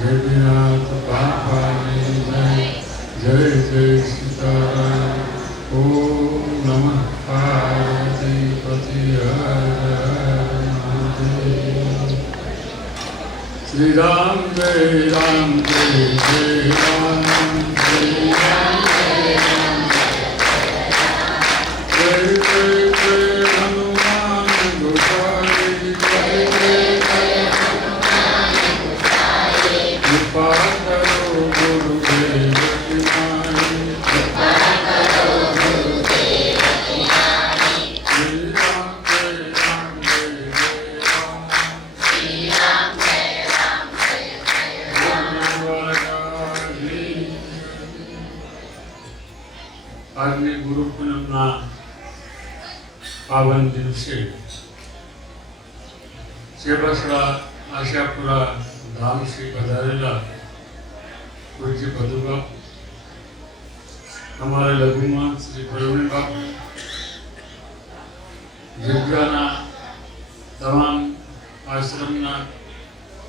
જયનાથ બાપાની જય. જય જય સીતારામ. ઓમ નમઃ પાર્વતી પતિ હર હર મહાદેવ. શ્રી રામ જય રામ જય જય રામ જય રામ જય રામ જય જય જય હનુમાન ગોસાઈ જય જય કૃપા કરો ગુરુદેવ કી માય. કૃપા કરો ગુરુદેવ કી માય. શ્રી રામ જય રામ જય જય રામ. શ્રી રામ જય રામ જય જય રામ. આજની ગુરુ પૂનમના પાવન દિવસે સેબસરા આશાપુરા ધામ શ્રી પધારેલા પૂજ્ય પદુબા, અમારા લઘુમાં શ્રી પ્રવીણ બાપુ, જગ્યાના તમામ આશ્રમના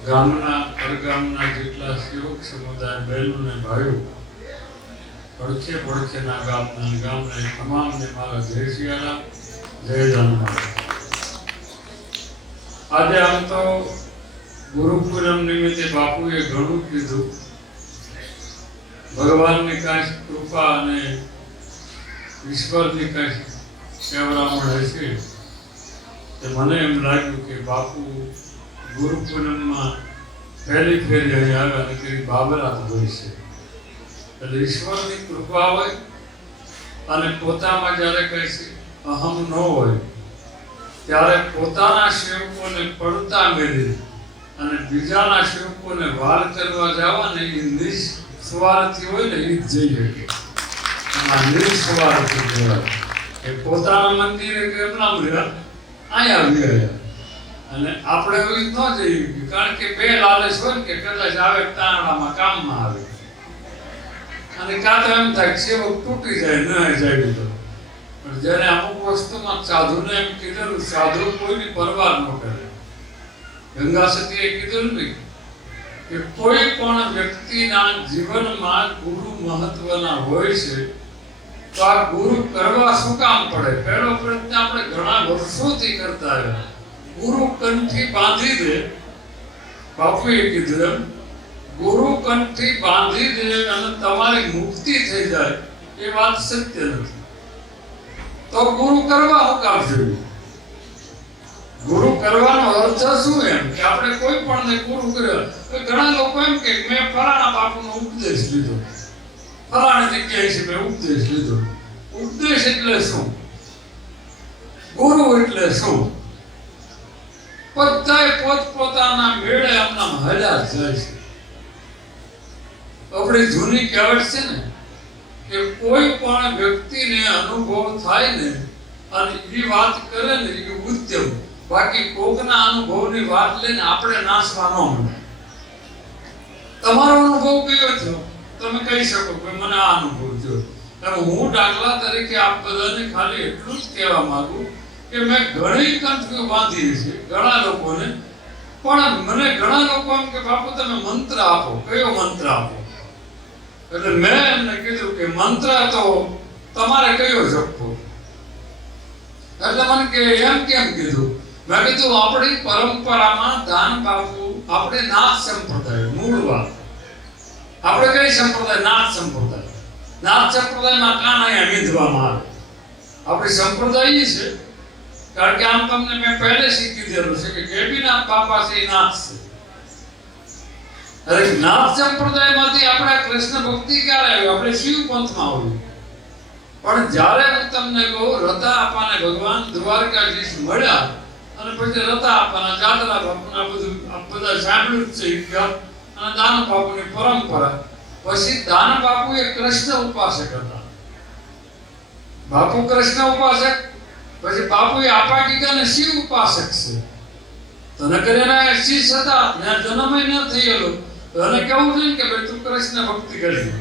ગામના પરગામના જેટલા સેવક સમુદાય બહેનો અને ભાઈઓ, પડખે પડખેના ગામના તમામને મારા જય શિયાળા, જય ધન્યવાદ. આજે આમ તો ગુરુ પૂનમ નિમિત્તે બાપુએ ઘણું કીધું. ભગવાનની કાંઈ કૃપા અને ઈશ્વરની કાંઈ સેવરામણ હશે. મને એમ લાગ્યું કે બાપુ ગુરુ પૂનમમાં પહેલી ફેરી અહીં આવ્યા અને કઈ બાબરાત હોય છે. એટલે ઈશ્વરની કૃપા હોય અને પોતામાં જ્યારે કઈ અહમ ન હોય ત્યારે પોતાના સેવકોને પડતા મેળવી અને બીજાના સેવકોને વાર કરવા જવાને એ નિસ્વાર્થી હોય ને એ જ જઈ શકે. નિસ્વાર્થી કહેવાય કે પોતાના મંદિરે કેમના રહ્યા અહીંયા આવી ગયા અને આપણે એવી ન જઈએ, કારણ કે બે લાલચ હોય ને કે કદાચ આવે તારણામાં કામમાં આવે અને કાં તો એમ થાય સેવક તૂટી જાય ન જાય તો. પણ જ્યારે અમુક વસ્તુમાં સાધુને એમ કીધેલું, સાધુ કોઈની પરવાર ન કરે. ગંગા સતીએ કીધું ને કે કોઈ પણ વ્યક્તિના જીવનમાં ગુરુ મહત્વના હોય છે તો આ ગુરુ કરવા શું કામ પડે? પહેલો પ્રશ્ન આપણે ઘણા વર્ષોથી કરતા આવ્યા, ગુરુ કંઠી બાંધી દે. બાપુએ કીધું એમ ગુરુ કંઠી બાંધી દે અને તમારી મુક્તિ થઈ જાય, એ વાત સત્ય નથી. તો ગુરુ કરવા શું કામ જોઈએ? ગુરુ કરવાનો અર્થ શું? એમ કે આપણે કોઈ પણ ને ગુરુ કર્યો. ઘણા લોકો એમ કે મેં ફલાણા બાપુનો ઉપદેશ લીધો, ફલાણી જગ્યાએ મેં ઉપદેશ લીધો. ઉપદેશ એટલે શું? ગુરુ એટલે શું? બધાય પોતપોતાના મેળે આમના હલ્યા જાય છે. આપણી જૂની કહેવત છે ને કે કોઈ પણ વ્યક્તિને અનુભવ થાય ને અને એ વાત કરે ને એ ઉત્તમ. બાકી કોકના અનુભવની વાત લઈને આપણે નાસવા ન મળે. તમારો અનુભવ કયો થયો તમે કહી શકો કે મને આ અનુભવ થયો. હું દાખલા તરીકે આપ બધાને ખાલી એટલું જ કહેવા માંગુ કે મેં ઘણી કંઠીઓ બાંધી છે ઘણા લોકોને, પણ મને ઘણા લોકો એમ કે બાપુ તમે મંત્ર આપો. કયો મંત્ર આપો? એટલે મેં એમને કીધું કે મંત્ર તો તમારે કયો જપવો. એટલે મને કે એમ કેમ કીધું? મેં કીધું આપણી પરંપરામાં દાન બાપુ, આપણે નાથ સંપ્રદાય મૂળ વાત. આપણે કઈ સંપ્રદાય? નાથ સંપ્રદાય. નાથ સંપ્રદાયમાં કાન અહીંયા વિંધવામાં આવે. આપણી સંપ્રદાય છે, કારણ કે આમ તમને મેં પહેલેથી કીધેલું છે કે ગેબીનાથ બાપા છે એ નાથ છે. અરે નાથ સંપ્રદાયમાંથી આપણે કૃષ્ણ ભક્તિ ક્યારે આવી? આપણે શિવ પંથમાં આવ્યું. પણ જ્યારે હું તમને કહું રતા આપાને ભગવાન દ્વારકાધીશ મળ્યા અને પછી રતા આપાના જાતરા બાપુના બધું બધા સાંભળ્યું છે ઇતિહાસ અને દાન બાપુની પરંપરા. પછી દાન બાપુ એ કૃષ્ણ ઉપાસક હતા. બાપુ કૃષ્ણ ઉપાસક, પછી બાપુ એ આપા કીધા શિવ ઉપાસક છે. તને કરીને શિષ હતા ત્યાં જન્મ ન થયેલો. એને કેવું છે કે ભાઈ તું કૃષ્ણ ભક્તિ કરી,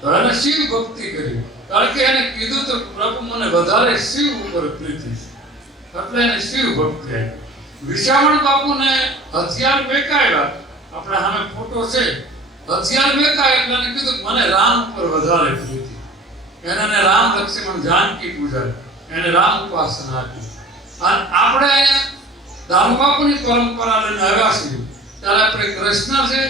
તો એને શિવ ભક્તિ કરી. કારણ કે એને કીધું તો પ્રભુ મને વધારે શિવ ઉપર પ્રીતિ છે. એટલે એને શિવ ભક્તિ આવી. વિશામણ બાપુને હથિયાર બેકાયા, આપણે સામે ફોટો છે, હથિયાર બેકાય એટલે એને કીધું કે મને રામ ઉપર વધારે પ્રીતિ, એને રામ લક્ષ્મણ જાનકી પૂજા, એને રામ ઉપાસના આપી. અને આપણે દાનુ બાપુની પરંપરા લઈને આવ્યા છીએ ત્યારે આપણે કૃષ્ણ છે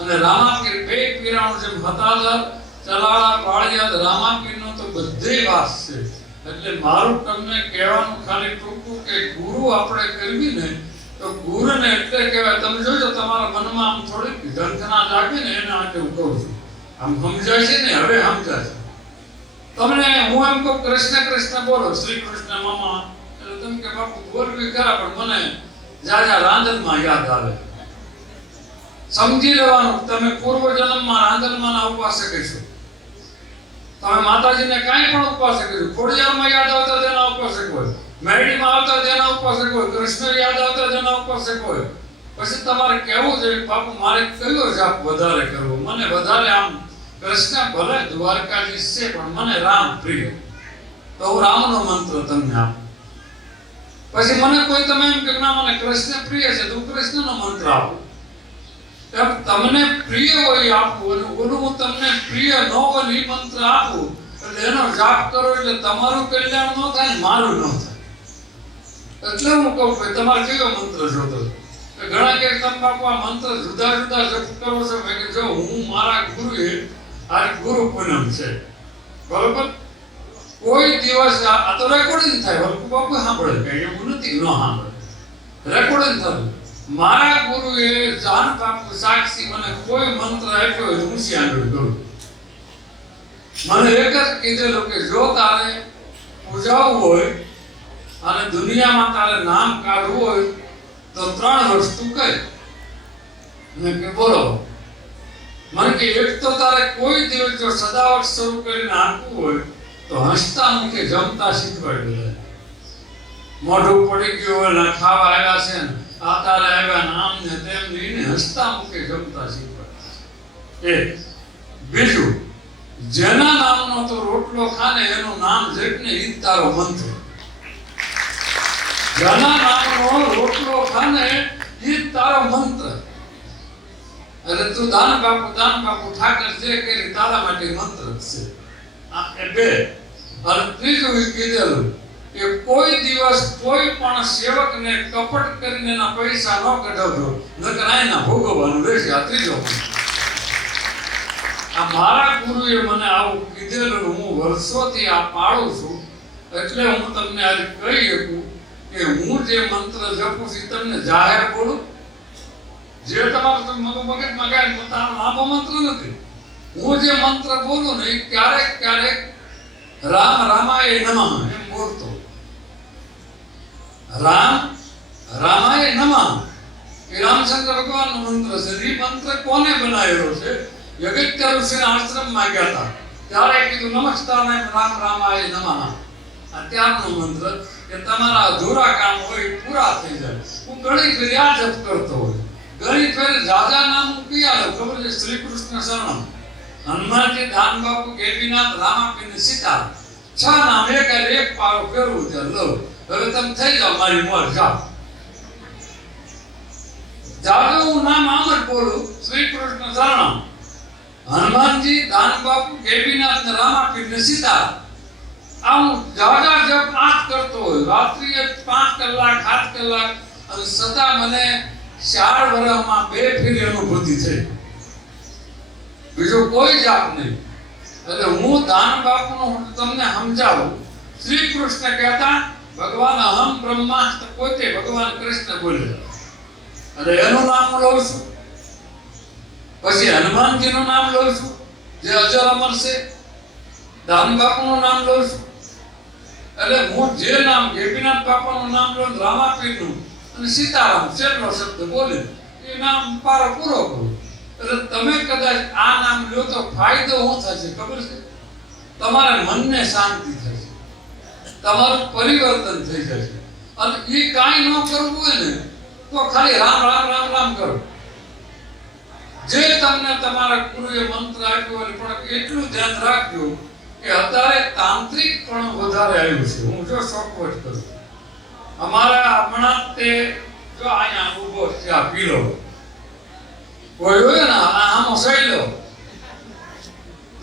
અને રામાપીર બે પીરાણું જેમ હતાદર, ચલાળા, પાળિયાદ, રામાપીરનો તો બધે વાસ છે. એટલે મારું તમને કહેવાનું ખાલી ટૂંકું કે ગુરુ આપણે કરવી ને તો ગુરુને એટલે કહેવાય. તમે જોજો તમારા મનમાં આમ થોડીક ઝંખના લાગે ને એના માટે હું કહું છું. આમ સમજાય છે ને, હવે સમજાય છે તમને. હું એમ કહું કૃષ્ણ કૃષ્ણ બોલો, શ્રી કૃષ્ણ મામા, એટલે તમે કે બાપુ બોલવી ખરા પણ મને જાજા રાંધણમાં યાદ આવે. સમજી લેવાનું તમે પૂર્વ જન્મમાં રાંધણમાં ઉપાસક છો. તમે માતાજીને કાંઈ પણ ઉપાસક છો. ખોડિયારમાં યાદ આવતા તેના ઉપાસક હોય, મેરડીમાં આવતા તેના ઉપાસક હોય, કૃષ્ણ યાદ આવતા તેના ઉપાસક હોય. પછી તમારે કહેવું જોઈએ બાપુ મારે કયો જાપ વધારે કરવો, મને વધારે આમ કૃષ્ણ ભલે દ્વારકાધીશ છે પણ મને રામ પ્રિય, તો હું રામનો મંત્ર તમને આપું. પછી મને કોઈ તમે એમ કે ના મને કૃષ્ણ પ્રિય છે તો હું કૃષ્ણનો મંત્ર આપું. તમને પ્રિય હોય આપવું અને ઓલું હું તમને પ્રિય ન હોય એ મંત્ર આપું એટલે એનો જાપ કરો એટલે તમારું કલ્યાણ ન થાય, મારું ન થાય. એટલે હું કહું કે તમારે કયો મંત્ર જોતો. ઘણા કે તમે બાપુ આ મંત્ર જુદા જુદા જપ કરો છો. મેં કે જો હું મારા ગુરુએ આ ગુરુ પૂનમ છે બરોબર, કોઈ દિવસ આ તો રેકોર્ડિંગ થાય, વલ્કુ બાપુ સાંભળે કઈ એવું નથી ન સાંભળે, રેકોર્ડિંગ થતું. મારા ગુરુએ જાન બાપુ સાક્ષી મને કોઈ મંત્ર આપ્યો હોય હું આંગળ કરું. મને એક જ કીધેલું કે જો તારે પૂજાવું હોય અને દુનિયામાં તારે નામ કાઢવું હોય તો 3 વસ્તુ કર. મેં કે બોલો. મને કે એક તો તારે કોઈ દિવસ જો સદાવટ શરૂ કરીને આપવું હોય તો હસતા મુખે જમતા શીખવાડી દે. મોઢું પડી ગયું હોય ને ખાવા આવ્યા છે ને આ તારે આવ્યા નામ ને તેમ ને હસતા મુખે જમતા શીખવાડે. એક બીજું, જેના નામનો તો રોટલો ખાને એનું નામ જપને ઈ તારો મંત્ર. જેના નામનો રોટલો ખાને ઈ તારો મંત્ર. એટલે તું દાન બાપુ ઠાકર જે કરી તારા માટે મંત્ર છે. આ બે. અને ત્રીજું કીધેલું કે કોઈ દિવસ કોઈ પણ સેવકને કપટ કરીને એના પૈસા ન કઢાવજો, નકર આયના ભોગવવાનું રહેશે. આ ત્રીજો. આ મારા ગુરુએ મને આવું કીધેલું, હું વર્ષોથી આ પાળું છું. એટલે હું તમને આજે કહી શકું કે હું જે મંત્ર જપું છું તમને જાહેર બોલું. જે તમારું મગજમાં ગાય પોતાનો લાંબો મંત્ર નથી. હું જે મંત્ર બોલું ને એ ક્યારેક ક્યારેક રામ રામાય નમઃ એમ બોલતો. રામ રામાય નમઃ એ રામચંદ્ર ભગવાનનો મંત્ર છે. એ મંત્ર કોને બનાવેલો છે? અગત્ય ઋષિના આશ્રમમાં ગયા હતા ત્યારે કીધું નમસ્કારાય રામ રામાય નમઃ. અત્યારનો મંત્ર કે તમારા અધૂરા કામ હોય પૂરા થઈ જાય. હું ઘણી ફેરી આ જપ કરતો હોય, ઘણી ફેરી રાજા નામ કયા લો ખબર છે? શ્રી કૃષ્ણ શરણમ, હનુમાનજી, દાન બાપુ, ગેપીનાથ, રામાપીર ને સીતા. 6 નામ એક પારો ફેરવું ત્યાં લો. હવે તમે થઈ જાઓ મારી મોર જાઓ. જાજો હું નામ આમ જ બોલું, શ્રી કૃષ્ણ શરણમ, હનુમાનજી, દાન બાપુ, ગેપીનાથ ને રામાપીર ને સીતા. આમ જાજા જપ 8 કરતો હોય, રાત્રિએ 5 કલાક 7 કલાક. અને સદા મને 4 વર્ષમાં 2 ફેરી અનુભૂતિ થઈ, બીજો કોઈ જાપ નહીં. એટલે હું દાન બાપુનો તમને સમજાવું. શ્રી કૃષ્ણ કહેતા ભગવાન અહમ બ્રહ્માસ્ત્ર, પોતે ભગવાન કૃષ્ણ બોલે. અને એનું નામ લઉં છું. પછી હનુમાનજીનું નામ લઉં છું જે અજર અમર છે. દાન બાપુનું નામ લઉં છું. એટલે હું જે નામ ગેપીનાથ બાપાનું નામ લઉં, રામાપીરનું અને સીતારામ છેલ્લો શબ્દ બોલે એ નામ પારો પૂરો કરું. એટલે તમે કદાચ આ નામ લો તો ફાયદો શું થશે ખબર છે? તમારા મનને શાંતિ થશે, તમારું પરિવર્તન થઈ જશે. અને એ કાંઈ ન કરવું હોય ને તો ખાલી રામ રામ રામ રામ કરો. જે તમને તમારા ગુરુએ મંત્ર આપ્યો હોય પણ એટલું ધ્યાન રાખજો કે અત્યારે તાંત્રિક પણ વધારે આવ્યું છે. હું જો શોર્ટકટ કરું, અમારા હમણાં તે જો અહીંયા ઊભો છે આ પીલો કોઈ હોય ને આમ સહેલો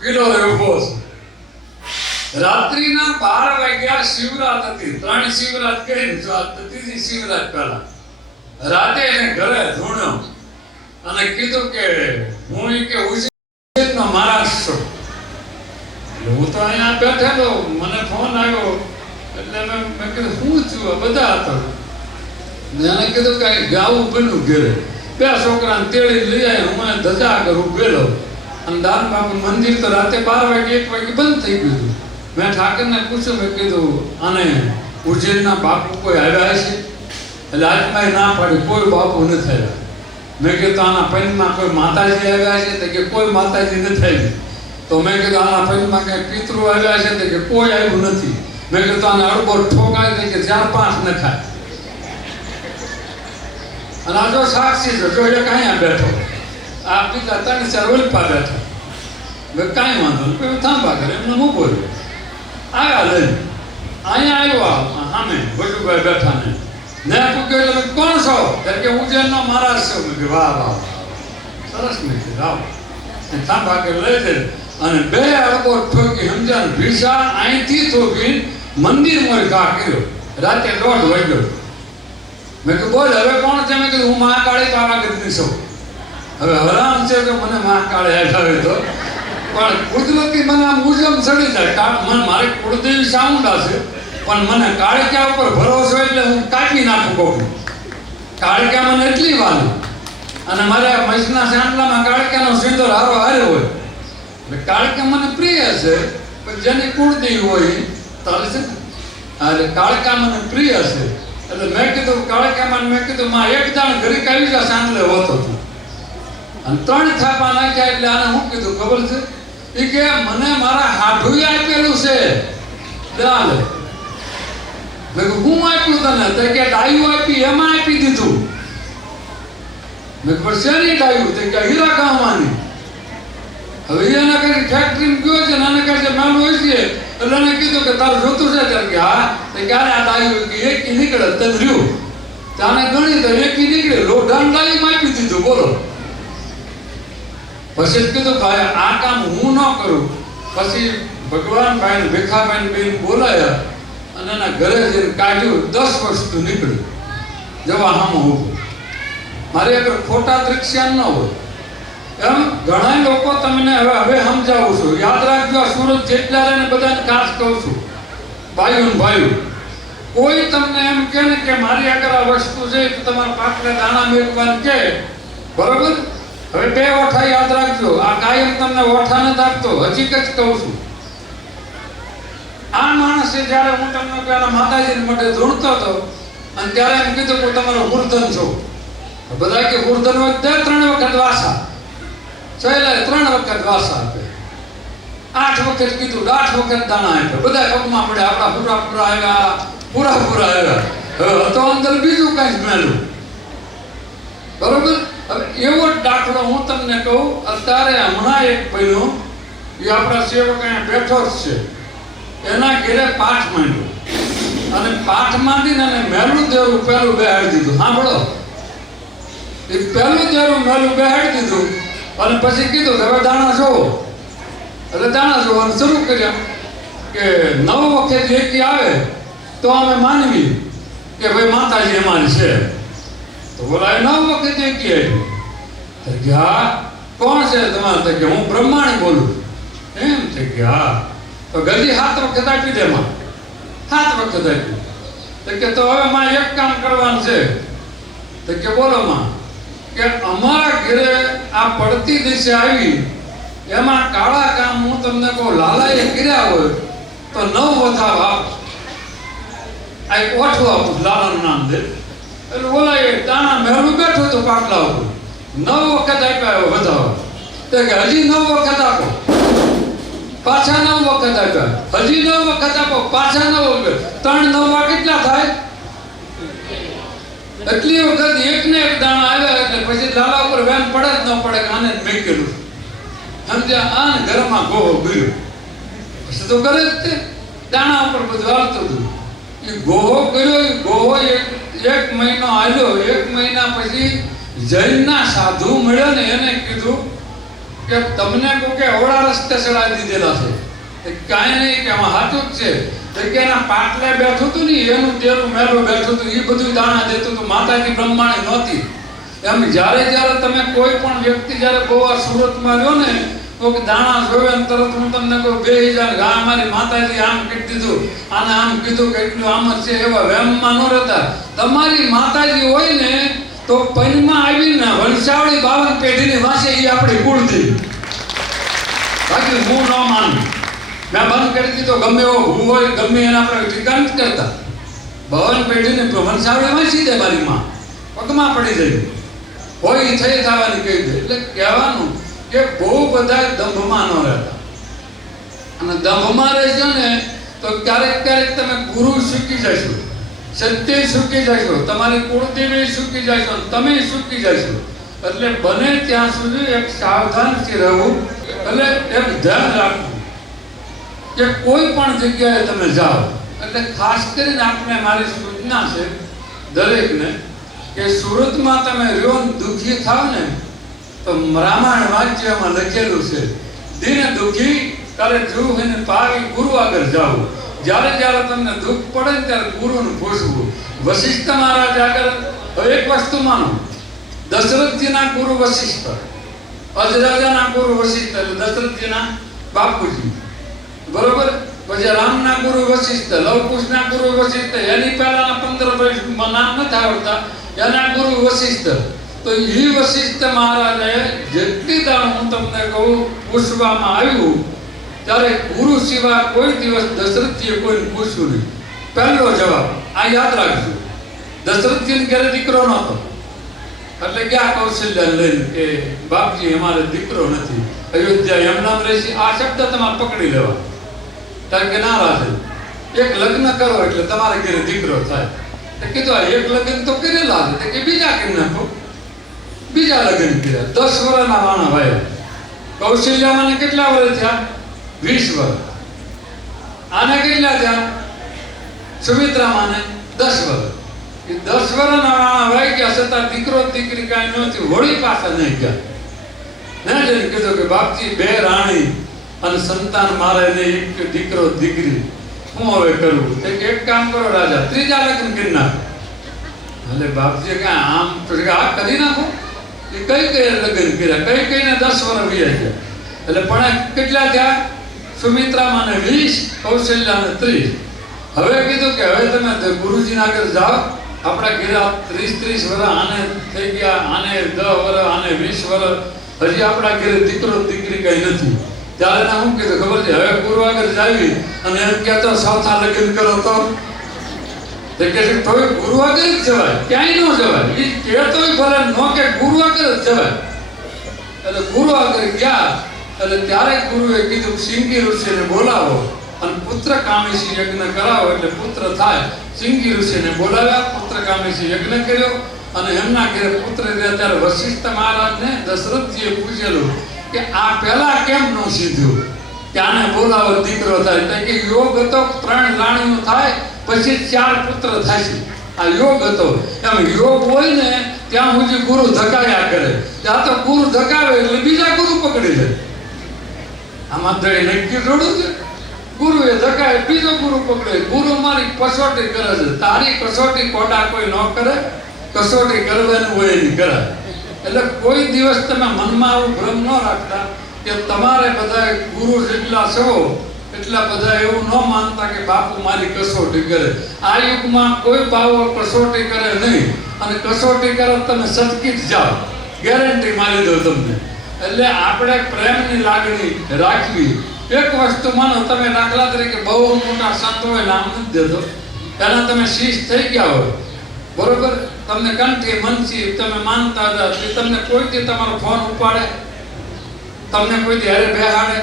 પીલો ઊભો છે રાત્રિના 12 વાગ્યા શિવરાત હતી 3 શિવરાત કરી જો ત્રીજી શિવરાત પહેલા રાતે એને ઘરે ધૂણ્યો અને કીધું કે હું કે ઉજ્જૈનનો મહારાજ છું હું તો અહીંયા બેઠેલો મને ફોન આવ્યો એટલે મેં કીધું શું થયું બધા હતા એને કીધું કઈ ગાવું બન્યું ઘેરે 2 છોકરાને તેડી લઈ આવ્યા હું ધજા આગળ ઉભેલો અને દાન બાપુ મંદિર તો રાતે 12 વાગે 1 વાગે બંધ થઈ ગયું મેં ઠાકરને પૂછ્યું મેં કીધું અને ઉજ્જૈનના બાપુ કોઈ આવ્યા છે એટલે આજમાં ના પાડી કોઈ બાપુ નથી આવ્યા મેં કીધું આના પંચમાં કોઈ માતાજી આવ્યા છે તો કે કોઈ માતાજી નથી આવી તો મેં કીધું આના પંચમાં કઈ પિતૃ આવ્યા છે તો કે કોઈ આવ્યું નથી મેં કીધું આને અડબો ઠોકાય તો કે 4-5 ન ખાય અને આ જો સાક્ષી છે જો એક અહીંયા બેઠો આ બીજા 3-4 ઓલપા બેઠા મેં કાંઈ વાંધો નહીં થાંભા કરે એમને હું બોલ્યો આવ્યા લઈને અહીંયા આવ્યો સામે ભટુભાઈ બેઠા ને ને પૂછ્યું તમે કોણ છો ત્યારે કે ઉજ્જૈનનો મહારાજ છો મેં કે વાહ વાહ સરસ મેં કીધું આવો થાંભા કે લઈ જઈ અને 2 અડબો ઠોકી સમજાને ભીષા અહીંથી ઠોકી મંદિર મોર ઘા કર્યો રાતે 1:30 વાગ્યો મેં કીધું બોલ હવે કોણ છે મેં કીધું હું મહાકાળી પાવાગઢની છું હવે હરામ છે કે મને મહાકાળી હટાવે તો પણ કુદરતી મને આમ ઉજમ ચડી જાય મને મારી કુળદેવી ચામુંડા છે પણ મને કાળિકા ઉપર ભરોસો એટલે હું કાપી નાખું કહું કાળિકા મને એટલી વાલી અને મારે મૈસના સાંડલામાં કાળિકાનો સિંદૂર હારો હાર્યો હોય એટલે કાળિકા મને પ્રિય છે પણ જેની કુળદેવી હોય તારે છે એટલે કાળિકા મને પ્રિય છે એટલે મેં કીધું કાળિકામાં મેં કીધું માં એક દાણ ઘરે આવી જા સાંડલે હોતો હતો અને 3 થાપા નાખ્યા એટલે આને શું કીધું ખબર છે એ કે મને મારા હાઢુએ આપેલું છે દાલે મેં હું આપ્યું તને તો કે ડાયું આપી એમાં આપી દીધું મેં ખબર શેની ડાયું તો કે હીરા ગામવાની હવે એના કરી ફેક્ટરીમાં ગયો છે ને આને કહે માલું હોય છે એટલે એને કીધું કે તારું જોતું છે ત્યારે કે હા તો ક્યારે આ ડાયું કે એક નીકળે તને રહ્યું તાને ગણી તો એક નીકળે લોઢાણ ડાયું આપી દીધું બોલો પછી કીધું ભાઈ આ કામ હું ન કરું પછી ભગવાન ભાઈ ભેખાભાઈ બેન બોલાયા અને એના ઘરે જઈને કાઢ્યું 10 વસ્તુ નીકળ્યું જવા હામો ઉભો મારે અગર ખોટા દ્રશ્યાન ન હોય એમ ઘણા લોકો તમને હવે સમજાવું છું યાદ રાખજો આ સુરત જેટલા રહે ને બધાને ખાસ કહું છું ભાઈઓ કોઈ તમને એમ કહે ને કે મારી આગળ આ વસ્તુ છે તો તમારા પાકને દાણા મેળવવાનું કે બરોબર હવે 2 ઓઠા યાદ રાખજો આ કાયમ તમને ઓઠા નથી આપતો હકીકત કહું છું આ માણસે જ્યારે હું તમને પેલા માતાજીને માટે ધૂણતો હતો અને ત્યારે એમ કીધું કે તમારો ગુરધન છો બધા કે ગુરધન હોય 3 વખત વાસા છેલ્લે 3 વખત વાસા આપે 8 વખત કીધું 8 વખત દાણા આપે બધા પગમાં પડે આપણા પૂરા આવ્યા હવે હતો અંદર બીજું કઈ મેલું બરોબર હવે એવો દાખલો હું તમને કહું અત્યારે હમણાં એક ભાઈનો એ આપણા સેવક અહીંયા બેઠો જ છે એના ઘેરે પાઠ માંડ્યો અને પાઠ માંડીને અને મેલું દેરું પહેલું બેહાડી દીધું સાંભળો એ પહેલું દેરું મેલું બેહાડી દીધું અને પછી કીધું હવે દાણા જોવો એટલે દાણા જોવાનું શરૂ કર્યા કે 9 વખત એકી આવે તો અમે માનવી કે ભાઈ માતાજી અમારી છે તો બોલાય 9 વખત એકી આવી કે હા કોણ છે તમારે કે હું બ્રહ્માણી બોલું એમ છે કે હા તો ગજી 7 વખત આપી દે માં 7 વખત આપી તો કે તો હવે માં એક કામ કરવાનું છે તો કે બોલો માં કે અમારા ઘરે આ પડતી દિશે આવી એમાં કાળા કામ હું તમને કહું લાલાએ કર્યા હોય તો 9 વધાવ આપ આ ઓઠું આપું લાલાનું નામ દે એટલે બોલાય દાણા મહેલું બેઠું તો પાટલા ઉપર 9 વખત આપ્યા વધાવ તો કે હજી 9 વખત આપો પાછા 9 વખત આપ્યા હજી 9 વખત આપો પાછા 9 વખત 3 9 કેટલા થાય એટલી વખત એક ને એક દાણા આવ્યા એટલે પછી લાલા ઉપર વેન પડે જ ન પડે કે આને મેકેલું સમજ્યા આને ઘરમાં ગોહો ગયો પછી તો કરે જ તે દાણા ઉપર બધું હાલતું હતું એ ગોહો કર્યો એ ગોહો 1 મહિનો આવ્યો. 1 મહિના પછી જૈનના સાધુ મળ્યો ને એને કીધું કે તમને કોકે ઓળા રસ્તે ચડાવી દીધેલા છે. કાંઈ નહીં કે આમાં સાચું જ છે કે એના પાટલે બેઠું હતું ને એનું તેરું મેલું બેઠું હતું, એ બધું દાણા દેતું હતું. માતાજી બ્રહ્માણી નહોતી. એમ જ્યારે તમે કોઈ પણ વ્યક્તિ જ્યારે બહુ આ સુરતમાં રહ્યો ને તો દાણા જોવે ને તરત હું તમને કહું 2000 મારી માતાજી આમ કહી દીધું, આને આમ કીધું કે એટલું આમ જ છે, એવા વહેમમાં ન રહેતા. તમારી માતાજી હોય ને તો પૈનમાં આવીને વંશાવળી 52 પેઢીની વાંચે એ આપણી કુળદેવી. બાકી હું ન માનું. મેં બંધ કરી દીધો. ગમે એવો ભૂ હોય ગમે એને આપણે ટીકા નથી કરતા. 52 પેઢીની વંશાવળી વાંચી દે મારી માં, પગમાં પડી જાય હોય થઈ થવાની કહી દે. એટલે કહેવાનું કે બહુ બધા દંભમાં ન રહેતા. અને દંભમાં રહેશો ને તો ક્યારેક તમે ગુરુ શીખી જશો, સત્ય શીખી જશો, તમારી કુળદેવી શીખી જશો, તમે શીખી જશો. એટલે બને ત્યાં સુધી એક સાવધાનથી રહેવું. એટલે એક ધ્યાન રાખવું કે કોઈ પણ જગ્યાએ તમે જાઓ એટલે ખાસ કરીને આપણે મારી સૂચના છે દરેકને કે સુરતમાં તમે રહ્યો દુઃખી થાવ ને તો રામાયણ વાંચ્યમાં લખેલું છે, દિન દુઃખી ત્યારે જુહ એને પાવી ગુરુ આગળ જાવું. જ્યારે તમને દુઃખ પડે ને ત્યારે ગુરુને પૂછવું. વશિષ્ઠ મહારાજ આગળ હવે એક વસ્તુ માનો, દશરથજીના ગુરુ વશિષ્ઠ, અજરાજાના ગુરુ વશિષ્ઠ એટલે દશરથજીના બાપુજી, બરોબર. પછી રામના ગુરુ વશિષ્ઠ, લવકુશના ગુરુ વશિષ્ઠ, એની પહેલાના 15 વર્ષ નામ નથી આવડતા, એના ગુરુ વશિષ્ઠ. તો એ વશિષ્ઠ મહારાજે જેટલી દાણ હું તમને કહું પૂછવામાં આવ્યું ત્યારે ગુરુ સિવાય કોઈ દિવસ દશરથજીએ કોઈને પૂછ્યું નહીં. પહેલો જવાબ આ યાદ રાખજો. દશરથજીને ઘરે દીકરો નહોતો એટલે ક્યાં કૌશલ્ય લઈને કે બાપજી અમારે દીકરો નથી, અયોધ્યા એમ નામ રહેશે. આ શબ્દ તમારે પકડી લેવા. કારણ કે ના રાખે એક લગ્ન કરો એટલે તમારે ઘરે દીકરો થાય. કીધું આ એક લગ્ન તો કરેલા છે કે બીજા કરી નાખો. બીજા લગ્ન કર્યા. 10 વર્ષના વાણા ભાઈ. કૌશલ્યામાં કેટલા વર્ષ થયા? 20 વર્ષ. આને કેટલા થયા? સુમિત્રામાં 10 વર્ષ. એ 10 વર્ષના વાણા ભાઈ ગયા છતાં દીકરો દીકરી કાંઈ નહોતી. હોળી પાછા નહીં ગયા. ના જઈને કીધું કે બાપજી 2 રાણી અને સંતાન મારે ને એક દીકરો દીકરી, હું હવે કરું? એક કામ કરો રાજા, 3જા લગ્ન કરી નાખો. એટલે બાપજી કે આમ આ કરી નાખો. એ કઈ લગ્ન કર્યા, કઈને 10 વર્ષ વયા ગયા. એટલે પણ કેટલા થયા? સુમિત્રામાં 20, કૌશલ્યાને 30. હવે કીધું કે હવે તમે ગુરુજીના આગળ જાઓ. આપણા ઘરે 30 વર્ષ આને થઈ ગયા, આને 10 વર્ષ, આને 20 વર્ષ, હજી આપણા ઘરે દીકરો દીકરી કઈ નથી. ત્યારે ના હું કીધું ખબર છે, હવે ગુરુ આગળ જાવી અને એમ કહેતો ચોથા લગ્ન કરો તો કે તોય ગુરુ આગળ જ જવાય, ક્યાંય ન જવાય. એ કહેતોય ભલે ન કે ગુરુ આગળ જ જવાય. એટલે ગુરુ આગળ ગયા એટલે ત્યારે ગુરુએ કીધું સિંગી ઋષિને બોલાવો અને પુત્ર કામેશી યજ્ઞ કરાવો એટલે પુત્ર થાય. સિંગી ઋષિને બોલાવ્યા, પુત્ર કામેશી યજ્ઞ કર્યો અને એમના ઘરે પુત્ર થયા. ત્યારે વશિષ્ઠ મહારાજને દશરથજીએ પૂછેલું કે આ પહેલા કેમ ન સીધ્યું કે આને બોલાવો દીકરો થાય? કે યોગ હતો 3 લાણીઓ થાય પછી 4 પુત્ર થાય. આ યોગ હતો. એમ યોગ હોય ને ત્યાં સુધી ગુરુ ધકાયા કરે. ત્યાં તો ગુરુ ધકાવે એટલે બીજા ગુરુ પકડી લે. આમાં તો નક્કી થોડું છે. ગુરુએ ધકાય બીજો ગુરુ પકડે. ગુરુ મારી કસોટી કરે છે. તારી કસોટી કોટા કોઈ ન કરે. કસોટી કરવાની હોય એની કરાય. એટલે કોઈ દિવસ તમે મનમાં આવું ભ્રમ ન રાખતા કે તમારે બધા ગુરુ જેટલા છો એટલા બધા એવું ન માનતા કે બાપુ મારી કસોટી કરે. આ યુગમાં કોઈ બાવો કસોટી કરે નહીં. અને કસોટી કરે તમે સટકી જ જાઓ, ગેરંટી મારી દો તમને. એટલે આપણે પ્રેમની લાગણી રાખવી. એક વસ્તુ માનો, તમે દાખલા તરીકે બહુ મોટા સંત હોય, નામ નથી દેતો, એના તમે શિષ્ય થઈ ગયા હોય, બરોબર, તમને કંઠી મનથી તમે માનતા હતા, તમને કોઈથી તમારો ફોન ઉપાડે, તમને કોઈથી હારે બેહાડે,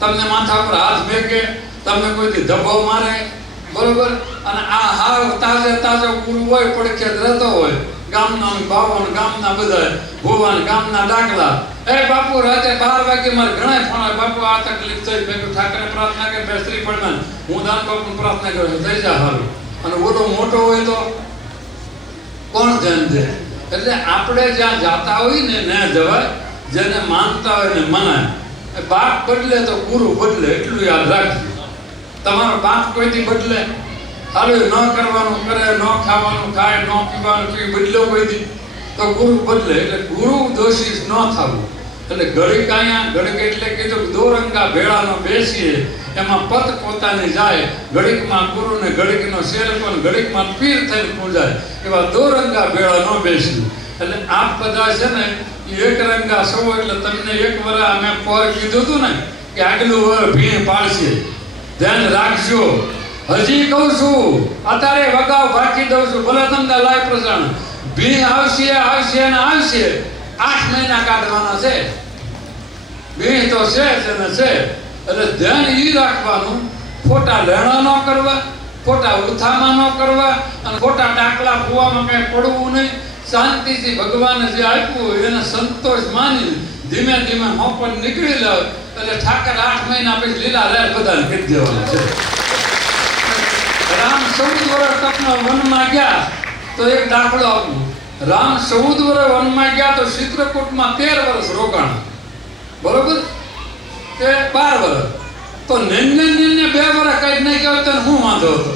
તમને માથા પર હાથ ભેગે, તમને કોઈથી ધબ્બો મારે, બરોબર, અને આ હાવ તાજો ગુરુ હોય, પડખે રહેતો હોય, ગામના બાવન ગામના બધા ભુવન ગામના દાખલા, એ બાપુ રાતે 12 વાગે મારે ઘણા ફોન આવે, બાપુ આ તકલીફ થઈ, ભેગું ઠાકરે પ્રાર્થના કરે, બેસરી પડમાં હું દાન બાપુ પ્રાર્થના કરું, થઈ જા હારું. અને ઓલો મોટો હોય તો કોણ ધ્યાન દે? એટલે આપણે જ્યાં જાતા હોય ને ત્યાં જવાય, જેને માનતા હોય ને મનાય. બાપ બદલે તો ગુરુ બદલે, એટલું યાદ રાખજો. તમારો બાપ કોઈથી બદલે? હાલો ન કરવાનું કરે, ન ખાવાનું ખાય, ન પીવાનું પી, બદલો કોઈથી તો ગુરુ બદલે. એટલે ગુરુ દોષી ન થવું. એટલે ઘડીક અહીંયા ઘડીક એટલે કીધું દોરંગા ભેળાનો બેસીએ, એમાં પત પોતાની જાય. ઘડીકમાં ગુરુને ઘડીકનો સેવકો, ઘડીકમાં પીર થઈને પૂજાય. એવા દોરંગા ભેળા ન બેસી. એટલે આપ બધા છે ને એક રંગા સૌ. એટલે તમને એક વાર અમે પર કીધું હતું ને કે આગલું વર ભીણ પાડશે, ધ્યાન રાખજો. હજી કહું છું, અત્યારે વગાવ ભાખી દઉં છું, ભલે તમને લાય પ્રસંગ. ભીણ આવશે આવશે ને આવશે. 8 મહિના કાઢવાના છે. ભીણ તો છે ને છે. એટલે ધ્યાન એ રાખવાનું, ખોટા લેણા ન કરવા, ખોટા ઉથામાં ન કરવા, અને ખોટા ટાકલા ફુવામાં કઈ પડવું નહીં. શાંતિથી ભગવાને જે આપ્યું હોય એને સંતોષ માની ધીમે ધીમે હોપર નીકળી લે. એટલે ઠાકર 8 મહિના પછી લીલા લહેર બધાને કહી દેવાનું છે. રામ 14 વર્ષ તકનો વનમાં ગયા તો એક દાખલો આપું. રામ 14 વર્ષ વનમાં ગયા તો ચિત્રકૂટમાં 13 વર્ષ રોકાણા. બરોબર? તે 12 વર્ષ તો નિર્ણય 2 વર્ષ કઈ નહીં કહેવાય તો હું વાંધો હતો?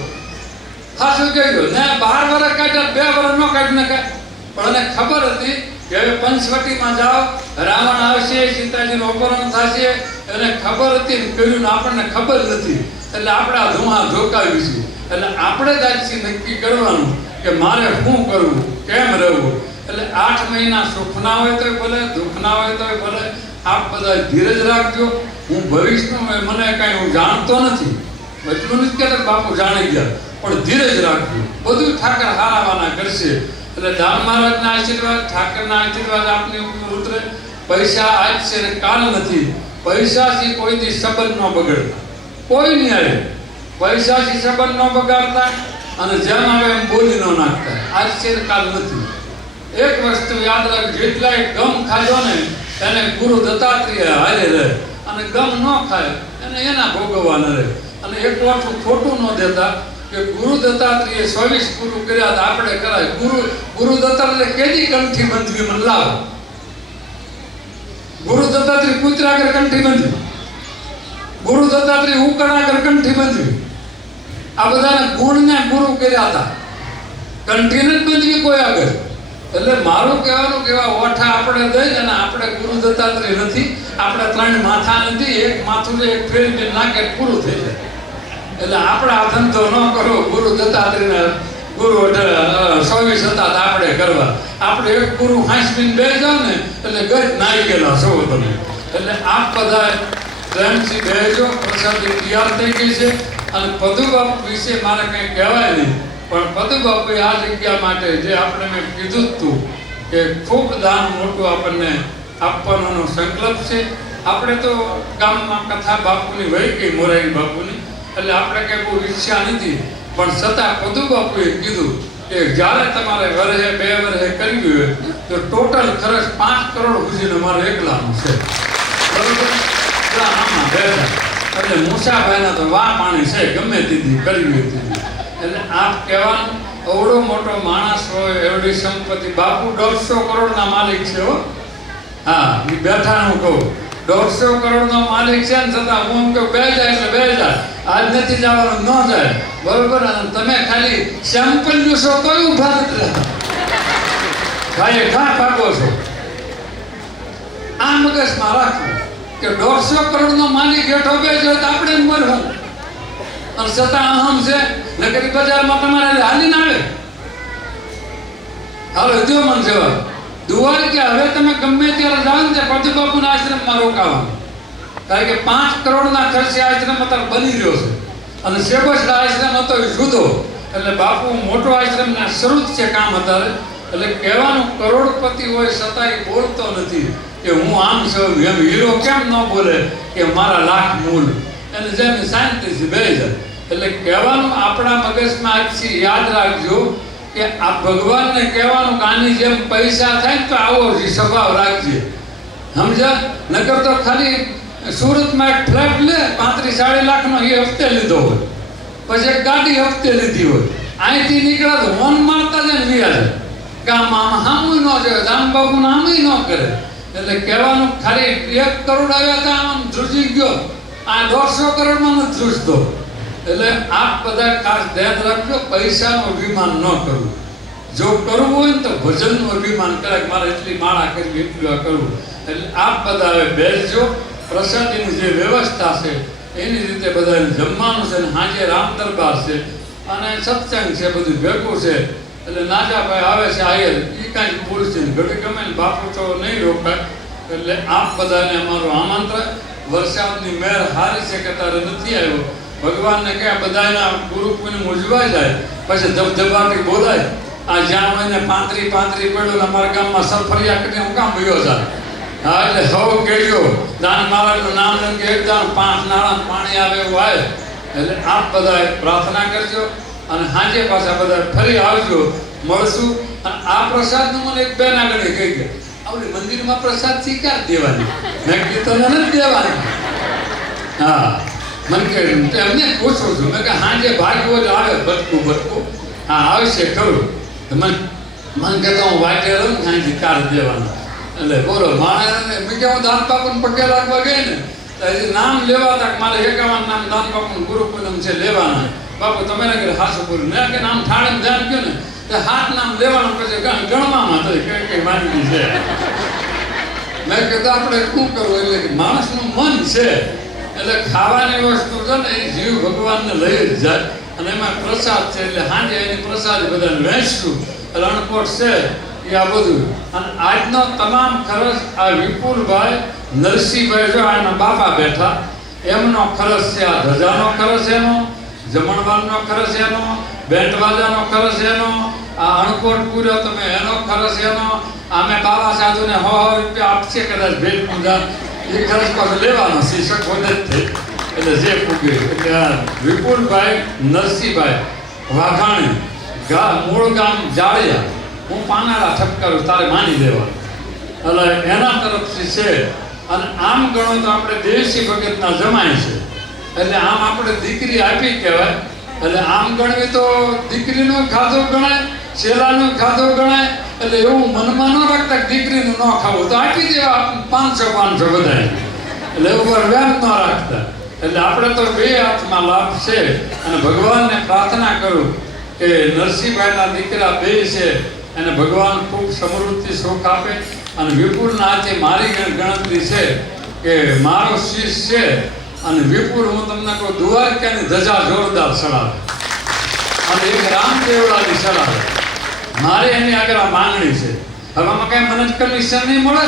ખાસું કહ્યું ને 12 વર્ષ કાઢ્યા, 2 વર્ષ ન કાઢી નાખાય. પણ એને ખબર હતી કે હવે પંચવટીમાં જાઓ, રાવણ આવશે, સીતાજીનું અપહરણ થશે. એને ખબર હતી ને કર્યું ને આપણને ખબર નથી. એટલે આપણે આ ધુમા ધોકાવીશું. એટલે આપણે જ આજથી નક્કી કરવાનું કે મારે શું કરવું, કેમ રહેવું. એટલે 8 મહિના સુખના હોય તોય ભલે, દુઃખના હોય તોય ભલે. આપ બધા ધીરજ રાખજો. હું ભવિષ્યનું મને કાંઈ હું જાણતો નથી, એટલું નથી કહેતો બાપુ જાણી ગયા, પણ ધીરજ રાખજો. બધું ઠાકર હારાવાના કરશે. એટલે દાન મહારાજના આશીર્વાદ, ઠાકરના આશીર્વાદ આપની ઉપર ઉતરે. પૈસા આજ છે ને કાલ નથી. પૈસાથી કોઈથી સંબંધ ન બગડતા, કોઈ નહીં આવે. પૈસાથી સંબંધ ન બગાડતા અને જેમ આવે એમ બોલી ન નાખતા. આજ છે ને કાલ નથી. એક વસ્તુ યાદ રાખ, જેટલાય ગમ ખાધો ને એને ગુરુ દત્તાત્રેય હારે રહે, અને ગમ ન ખાય એને એના ભોગવવાના રહે. અને એક વાતું ખોટું ન દેતા કે ગુરુ દત્તાત્રેય 24 ગુરુ કર્યા તો આપણે કરાય. ગુરુ દત્તાત્રેય કેદી કંઠી બંધવી મને લાવો. ગુરુ દત્તાત્રેય કૂતરા આગળ કંઠી બંધવી, ગુરુ દત્તાત્રેય ઉકળ આગળ કંઠી બંધવી. આ બધાને ગુણને ગુરુ કર્યા હતા, કંઠીને જ બંધવી કોઈ આગળ. એટલે મારું કહેવાનું કે ઓઠા આપણે દઈ અને આપણે ગુરુ દત્તાત્રેય નથી. આપણે 3 માથા નથી, એક માથું એક ફેરી નાખે પૂરું થઈ જાય. એટલે આપણે આ ધંધો ન કરો. ગુરુ દત્તાત્રેયના ગુરુ 24 હતા તો આપણે કરવા. આપણે એક ગુરુ હાંસવીને બે જાવ ને એટલે ગજ નાઈ ગયેલા સૌ તમે. એટલે આપ બધા પ્રેમથી બેસજો. પ્રસાદી તૈયાર થઈ ગઈ છે. અને પદુ બાપુ વિશે મારે કંઈ કહેવાય નહીં, પણ પદુ બાપુએ આ જગ્યા માટે જે આપણે મેં કીધું હતું કે ખૂબ દાન મોટું આપણને આપવાનો સંકલ્પ છે. આપણે તો ગામમાં કથા બાપુની વહી ગઈ, મોરારી બાપુની, એટલે આપણે કંઈ બહુ ઈચ્છા નથી. પણ છતાં પદુ બાપુએ કીધું કે જ્યારે તમારે વર્ષે 2 વર્ષે કરવી હોય તો ટોટલ ખર્ચ 5 કરોડ સુધીનો મારો એકલાનો છે. બરોબર? આમાં બેઠા એટલે મુસાભાઈના તો વા પાણી છે, ગમે તેથી કરવી હતી. એટલે આપ કહેવાનું અવડો મોટો માણસ હોય, એવડી સંપત્તિ. બાપુ 150 કરોડના માલિક છે હો. હા, એ બેઠાનું કહું 150 કરોડનો માલિક છે ને છતાં હું કહું બે જાય એટલે બે જાય. આજ નથી જવાનું, ન જાય. બરોબર? અને તમે ખાલી સેમ્પલ જોશો તોય ઊભા નથી રહેતા, ભાઈ ઘા ભાગો છો. આ મગજમાં રાખવું કે 150 કરોડનો માલિક હેઠો બેસ્યો તો આપણે મરવું. અને છતાં અહમ છે, નકરી બજારમાં તમારે હાલીને આવે. હાલો જો મન જવાબ દુવાર કે હવે તમે ગમે ત્યારે જાઓ ને પદુ બાપુના આશ્રમમાં રોકાવાનું. કારણ કે 5 કરોડના ખર્ચે આશ્રમ અત્યારે બની રહ્યો છે. અને શેબસડા આશ્રમ હતો એ જુદો. એટલે બાપુ મોટો આશ્રમના શરૂ છે કામ અત્યારે. એટલે કહેવાનું કરોડપતિ હોય છતાં એ બોલતો નથી કે હું આમ છું એમ. હીરો કેમ ન બોલે કે મારા લાખ મૂલ. એને જેમ શાંતિથી બે જાય. એટલે કહેવાનું આપણા મગજમાં આજથી યાદ રાખજો કે આ ભગવાનને કહેવાનું કે આની જેમ પૈસા થાય ને તો આવો સ્વભાવ રાખજે. સમજ્યા? નકર તો ખાલી સુરતમાં એક ફ્લેટ લે 35-40 લાખનો એ હપ્તે લીધો હોય, પછી એક ગાડી હપ્તે લીધી હોય, અહીંથી નીકળ્યા તો હોન મારતા જાય ને વ્યા જાય. કામ આમ હામું ન જોયું, દાનબાપુ આમય ન કરે. એટલે કહેવાનું ખાલી 1 કરોડ આવ્યા હતા આમ ધ્રુજી ગયો, આ 150 કરોડમાં નથી ધ્રુજતો. એટલે આપ બધા ખાસ ધ્યાન રાખજો, પૈસાનું અભિમાન ન કરવું. જો કરવું હોય ને તો ભજનનું અભિમાન કરે, મારે એટલી માળા કરવી, એટલું કરવું. એટલે આપ બધા હવે બેસજો. પ્રસાદીની જે વ્યવસ્થા છે એની રીતે બધાને જમવાનું છે, ને સાંજે રામ દરબાર છે અને સત્સંગ છે, બધું ભેગું છે. એટલે નાજાભાઈ આવે છે આયર, એ કાંઈ બોલશે ને ઘડી ગમે ને બાપુ તો નહીં રોકાય. એટલે આપ બધાને અમારું આમંત્રણ. વરસાદની મહેર હારી છે કે તારે નથી આવ્યો. ભગવાનને કે બધાના ગુરુ પૂનમ ઉજવાઈ જાય પછી ધબધબાટી બોલાય. આ જ્યાં મને 35 પડ્યો અમારા ગામમાં સરફરિયા કરીને હું કામ ભયો જાય. હા, એટલે સૌ કહેજો દાન મહારાજનું નામ લઈને કે એકદમ 5 નાળા પાણી આવે એવું આવે. એટલે આપ બધા પ્રાર્થના કરજો અને સાંજે પાછા બધા ફરી આવજો, મળશું. અને આ પ્રસાદનું મને એક બેન આગળ કહી ગયા, આપણે મંદિરમાં પ્રસાદ સ્વીકાર દેવાની. મેં કીધું નથી દેવાની. હા, મને કે એમને પૂછું છું. મેં કે સાંજે ભાગ્યો જ આવે ભટકું. હા, આવશે ખરું. મને કહેતા હું વાટે રહું ને સાંજે કાર દેવાના. એટલે બોલો માણસને મેં કે હું દાન બાપુને પગે લાગવા ગઈ ને તો હજી નામ લેવાતા મારે 51 નામ દાન બાપુનું ગુરુ પૂનમ છે લેવાના. બાપુ તમે ને કે હાસું બોલું મેં કે નામ ઠાણે ધ્યાન ગયું ને તો 7 નામ લેવાનું પછી ગણવામાં તો કઈ વાનગી છે. મેં કીધું આપણે શું કરવું, એટલે કે માણસનું મન છે એટલે ખાવાની વસ્તુ છે ને એ જીવ ભગવાનને લઈ જ જાય. અને એમાં પ્રસાદ છે એટલે સાંજે એની પ્રસાદ બધાને વહેંચશું. એટલે અણપોટ છે એ આ બધું. અને આજનો તમામ ખર્ચ આ વિપુલભાઈ નરસિંહભાઈ જો આના બાપા બેઠા એમનો ખર્ચ છે. આ ધજાનો ખર્ચ એનો, જમણવારનો ખર્ચ એનો, બેન્ડ વાજાનો ખર્ચ એનો, આ અણકોટ પૂર્યો તમે એનો ખર્ચ એનો. અમે બાબા સાધુને 100 રૂપિયા આપશે કદાચ ભેટ પૂજા, એ ખર્ચ પાછો લેવાનો શિક્ષક હોય જ થઈ. એટલે જે પૂગ્યું એટલે વિપુલભાઈ નરસિંહભાઈ વાઘાણી, મૂળ ગામ જાળિયા, હું પાનાળા ઠપકારું તારે માની દેવાનું. એટલે એના તરફથી છે. અને આમ ગણો તો આપણે દેશી ભગતના જમાય છે એટલે આમ આપણે દીકરી આપી કહેવાય. એટલે આમ ગણવી તો દીકરીનો ખાધો ગણાય, છેલ્લાનો ખાધો ગણાય. એટલે એવું મનમાં ન રાખતા દીકરીનું ન ખાવું તો આપી દેવા 500 બધાય. એટલે ઉપર વ્યાજ ન રાખતા. એટલે આપણે તો 2 હાથમાં લાભ છે. અને ભગવાનને પ્રાર્થના કરું કે નરસિંહભાઈના દીકરા 2 છે અને ભગવાન ખૂબ સમૃદ્ધિ સુખ આપે. અને વિપુલના હાથે મારી ગણતરી છે કે મારો શિષ્ય છે અને વિપુલ હું તમને કહું દ્વારકાની ધજા જોરદાર ચડાવે અને એક રામદેવડાની ચડાવે. મારે એની આગળ આ માંગણી છે. હવે આમાં કઈ મને જ કમિશન નહીં મળે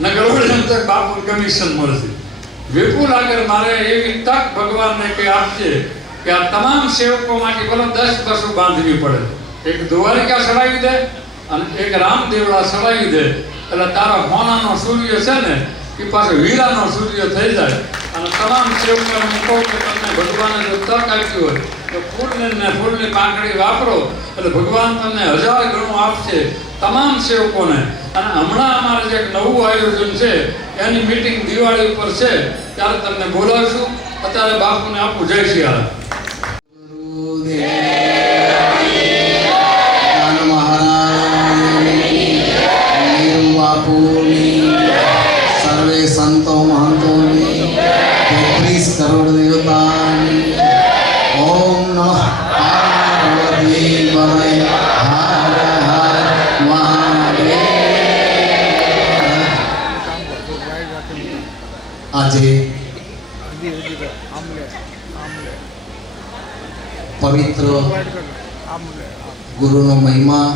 ને નગર બાપુ કમિશન મળશે. વિપુલ આગળ મારે એવી તક ભગવાનને કે આપજે કે આ તમામ સેવકો માટે ભલે 10 બસો બાંધવી પડે. એક દ્વારિકા ચડાવી દે અને એક રામદેવડા ચડાવી દે એટલે તારો હોનાનો સૂર્ય છે ને એ પાછો હીરાનો સૂર્ય થઈ જાય. અને તમામ સેવકોને હું કહું કે તમને ભગવાને જો તક આપી હોય તો ફૂલની પાંખડી વાપરો એટલે ભગવાન તમને 1000 ગણું આપશે તમામ સેવકોને. અને હમણાં અમારે જે નવું આયોજન છે એની મીટિંગ દિવાળી ઉપર છે ત્યારે તમને બોલાવશું. અત્યારે બાપુને આપું જય શ્રી રામ. સર્વે સંતો મહંતોની 33 કરોડ દેવતાની. ઓમ નમઃ પાર્વતી પતય હર હર મહાદેવ. આજે પવિત્ર ગુરુનો મહિમા,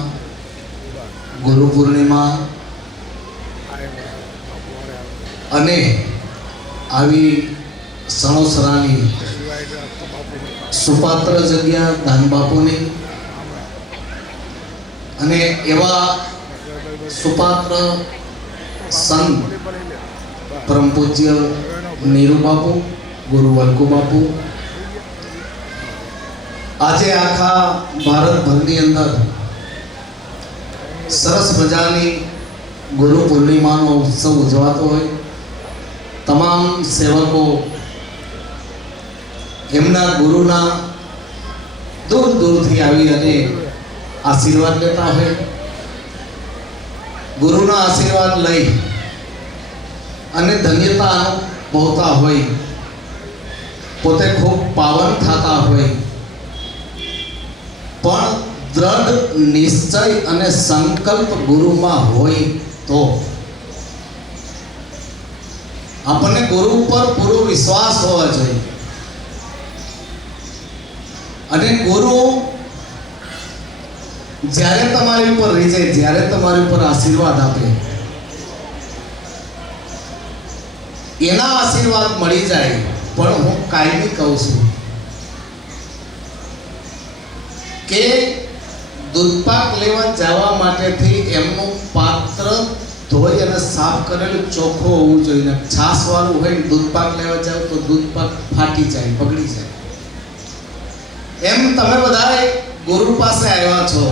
ગુરુ પૂર્ણિમા અને આવી સણોસરાની સુપાત્ર જગ્યા દાન બાપુની અને એવા સુપાત્ર સંત પરમ પૂજ્ય નીરુ બાપુ, ગુરુ વલ્કુ બાપુ આજે આખા ભારતભરની અંદર સરસ મજાની ગુરુ પૂર્ણિમાનો ઉત્સવ ઉજવાતો હોય. તમામ સેવકો એમના ગુરુના દૂર દૂરથી આવી અને આશીર્વાદ લેતા હોય, ગુરુના આશીર્વાદ લઈ અને ધન્યતા અનુભવતા હોય, પોતે ખૂબ પાવન થતા હોય, પણ દ્રઢ નિશ્ચય અને સંકલ્પ ગુરુમાં હોય તો આપણને ગુરુ ઉપર પૂરો વિશ્વાસ હોવો જોઈએ. અને ગુરુ જ્યારે તમારી ઉપર રીઝે, જ્યારે તમારી ઉપર આશીર્વાદ આપે, એના આશીર્વાદ મળી જાય. પણ હું કાયમી કહું છું કે દૂધપાક લેવા જવા માટેથી એમનું પાત્ર ધોઈ અને સાફ કરેલું ચોખ્ખું હોવું જોઈએ. છાસ વાળું હોય ને દૂધપાક લેવા જાવ તો દૂધપાક ફાટી જાય, બગડી જાય. એમ તમે બધા ગુરુ પાસે આવ્યા છો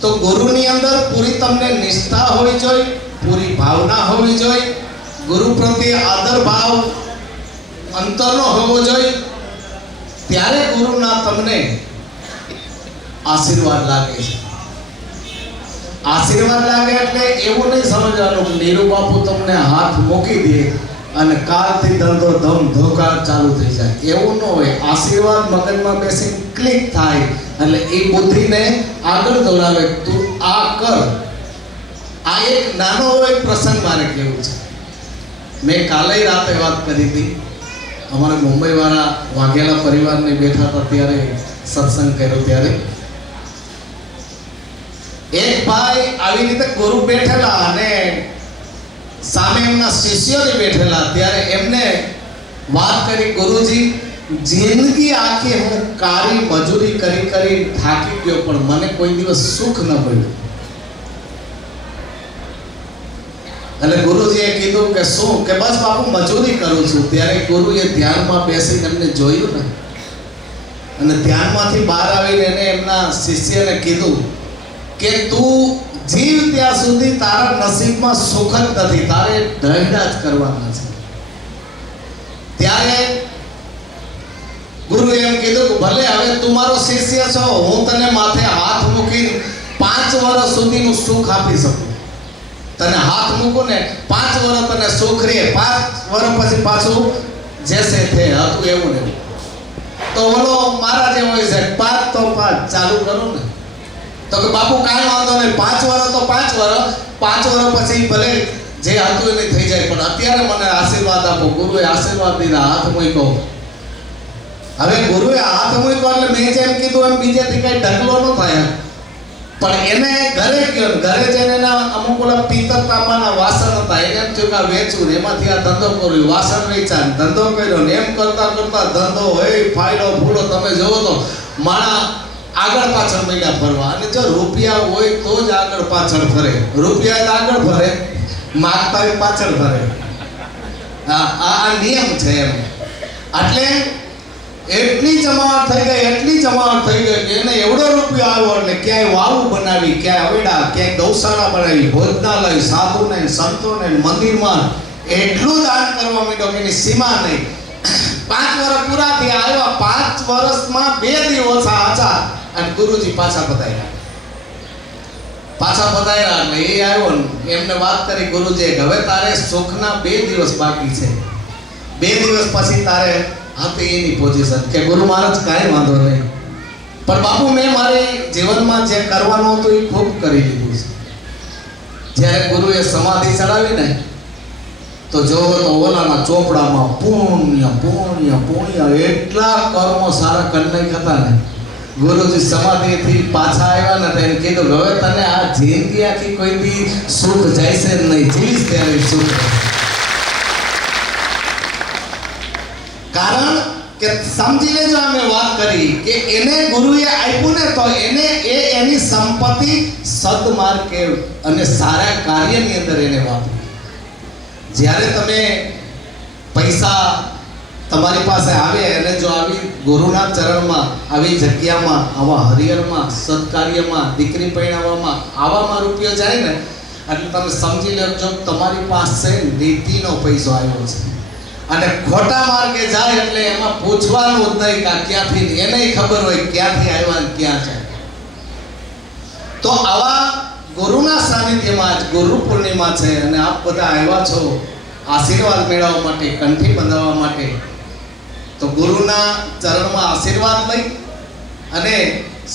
તો ગુરુની અંદર પૂરી તમને નિષ્ઠા હોવી જોઈએ, પૂરી ભાવના હોવી જોઈએ, ગુરુ પ્રત્યે આદર ભાવ અંતરનો હોવો જોઈએ. ત્યારે ગુરુના તમને આશીર્વાદ લાગે છે. આશીર્વાદ લાગે એટલે એવું નહીં સમજવાનું કે નીરુ બાપુ તમને હાથ મૂકી દે અને કાલથી ધંધો ધમ ધોકાર ચાલુ થઈ જાય. એવું ન હોય. આશીર્વાદ મગજમાં બેસી ક્લિક થાય એટલે એ બુદ્ધિને આગળ દોડાવે. તું આ કર. આ એક નાનો એક પ્રસંગ મારે કેવું છે. મેં કાલે રાતે વાત કરી હતી. અમારા મુંબઈ વાળા વાઘેલા પરિવારને બેઠા હતા ત્યારે સત્સંગ કર્યો ત્યારે એક ભાઈ આવી રીતે ગુરુ બેઠેલા અને સામે એમના શિષ્યોને બેઠેલા. ત્યારે એમને વાત કરી, ગુરુજી જિંદગી આખી હું કાળી મજૂરી કરી કરી થાકી ગયો પણ મને કોઈ દિવસ સુખ ન મળ્યું. એટલે ગુરુજીએ કીધું કે શું? કે બસ બાપુ મજૂરી કરું છું. ત્યારે ગુરુએ ધ્યાનમાં બેસીને એમને જોયું ને અને ધ્યાનમાંથી બહાર આવીને એને એમના શિષ્યને કીધું કે તું જીવ ત્યાં સુધી તારા નસીબમાં સુખ જ નથી, તારે ધંધા જ કરવાના છે. ત્યારે ગુરુએ એમ કીધું કે ભલે હવે તું મારો શિષ્ય છો, હું તને માથે હાથ મૂકીને 5 વર્ષ સુધીનું સુખ આપી શકું. તને હાથ મૂકું ને 5 વર્ષ તને સુખ રહે, 5 વર્ષ પછી પાછું જેસે થે હતું એવું ને. તો બોલો મારા જે હોય છે 5 તો 5 ચાલુ કરો ને. તો કે બાપુ કાંઈ વાંધો નહીં, 5 વર્ષ તો 5 વર્ષ, 5 વર્ષ પછી ભલે જે હતું એને થઈ જાય પણ અત્યારે મને આશીર્વાદ આપો. ગુરુએ આશીર્વાદ દીધા, હાથ મૂક્યો. હવે ગુરુએ હાથ મૂક્યો એટલે મેં જેમ કીધું એમ બીજેથી કઈ ઢગલો ન થાય. પણ એને ઘરે ગયો, ઘરે જઈને એના અમુક ઓલા પિત્તર તાંબાના વાસણ હતા, એને એમ થયું કે વેચું ને એમાંથી આ ધંધો કર્યો, વાસણ વેચાણ ધંધો કર્યો ને એમ કરતા કરતા ધંધો હોય ફાયદો ફૂલો. તમે જોવો તો માણા આગળ પાછળ મહિના ફરવા. અને જો રૂપિયા હોય તો જ આગળ પાછળ ફરે. રૂપિયા આગળ ફરે, માગતા પાછળ ફરે. આ નિયમ છે એમ. એટલે એટલી જમાવટ થઈ ગઈ, એટલી જમાવટ થઈ ગઈ કે એને એવડો રૂપિયો આવ્યો એટલે ક્યાંય વાવું બનાવી, ક્યાંય અવેડા, ક્યાંય ગૌશાળા બનાવી, ભોજનાલય, સાધુને સંતોને મંદિરમાં એટલું દાન કરવા માંડ્યો કે એની સીમા નહીં. 5 વર્ષ પૂરા થયા, આવ્યા 5 વર્ષમાં 2 દિવસ આચા અને ગુરુજી પાછા પધાર્યા. એટલે એ આવ્યો ને એમને વાત કરી ગુરુજી હવે તારે સુખના 2 દિવસ બાકી છે, 2 દિવસ પછી તારે આપે એની પોઝિશન. કે ગુરુ મહારાજ કાંઈ વાંધો નહીં, પણ બાપુ મેં મારી જીવનમાં જે કરવાનું હતું એ ખૂબ કરી લીધું છે. જ્યારે ગુરુએ સમાધિ ચડાવી ને તો જોવો તો ઓલાના ચોપડામાં પુણ્ય પુણ્ય પુણ્ય એટલા કર્મો સારા કરી હતા ને. ગુરુજી સમાધિથી પાછા આવ્યા ને તેને કીધું હવે તને આ જિંદગી આખી કોઈ દી સુખ જાય છે નહીં, જીવીશ ત્યારે સુખ. કારણ કે સમજી લેજો અમે વાત કરી કે એને ગુરુએ આપ્યું ને તો એને એની સંપત્તિ સદમાર્ગે અને સારા કાર્યની અંદર એને વાપરી. જ્યારે તમે પૈસા તમારી પાસે આવે અને જો આવી ગુરુના ચરણમાં, આવી જગ્યામાં, આવા હરિહરમાં, સત્કાર્યમાં, દીકરી પરણાવવામાં આવામાં રૂપિયો જાય ને એટલે તમે સમજી લેજો તમારી પાસે નીતિનો પૈસો આવ્યો છે. અને ખોટા માર્ગે જાય એટલે એમાં પૂછવાનું જ નહીં કે ક્યાંથી, એને ખબર હોય ક્યાંથી આવ્યા ને ક્યાં જાય. તો આવા ગુરુના સાનિધ્યમાં જ ગુરુ પૂર્ણિમા છે અને આપ બધા આવ્યા છો આશીર્વાદ મેળવવા માટે, કંઠી બંધાવવા માટે. તો ગુરુના ચરણમાં આશીર્વાદ લઈ અને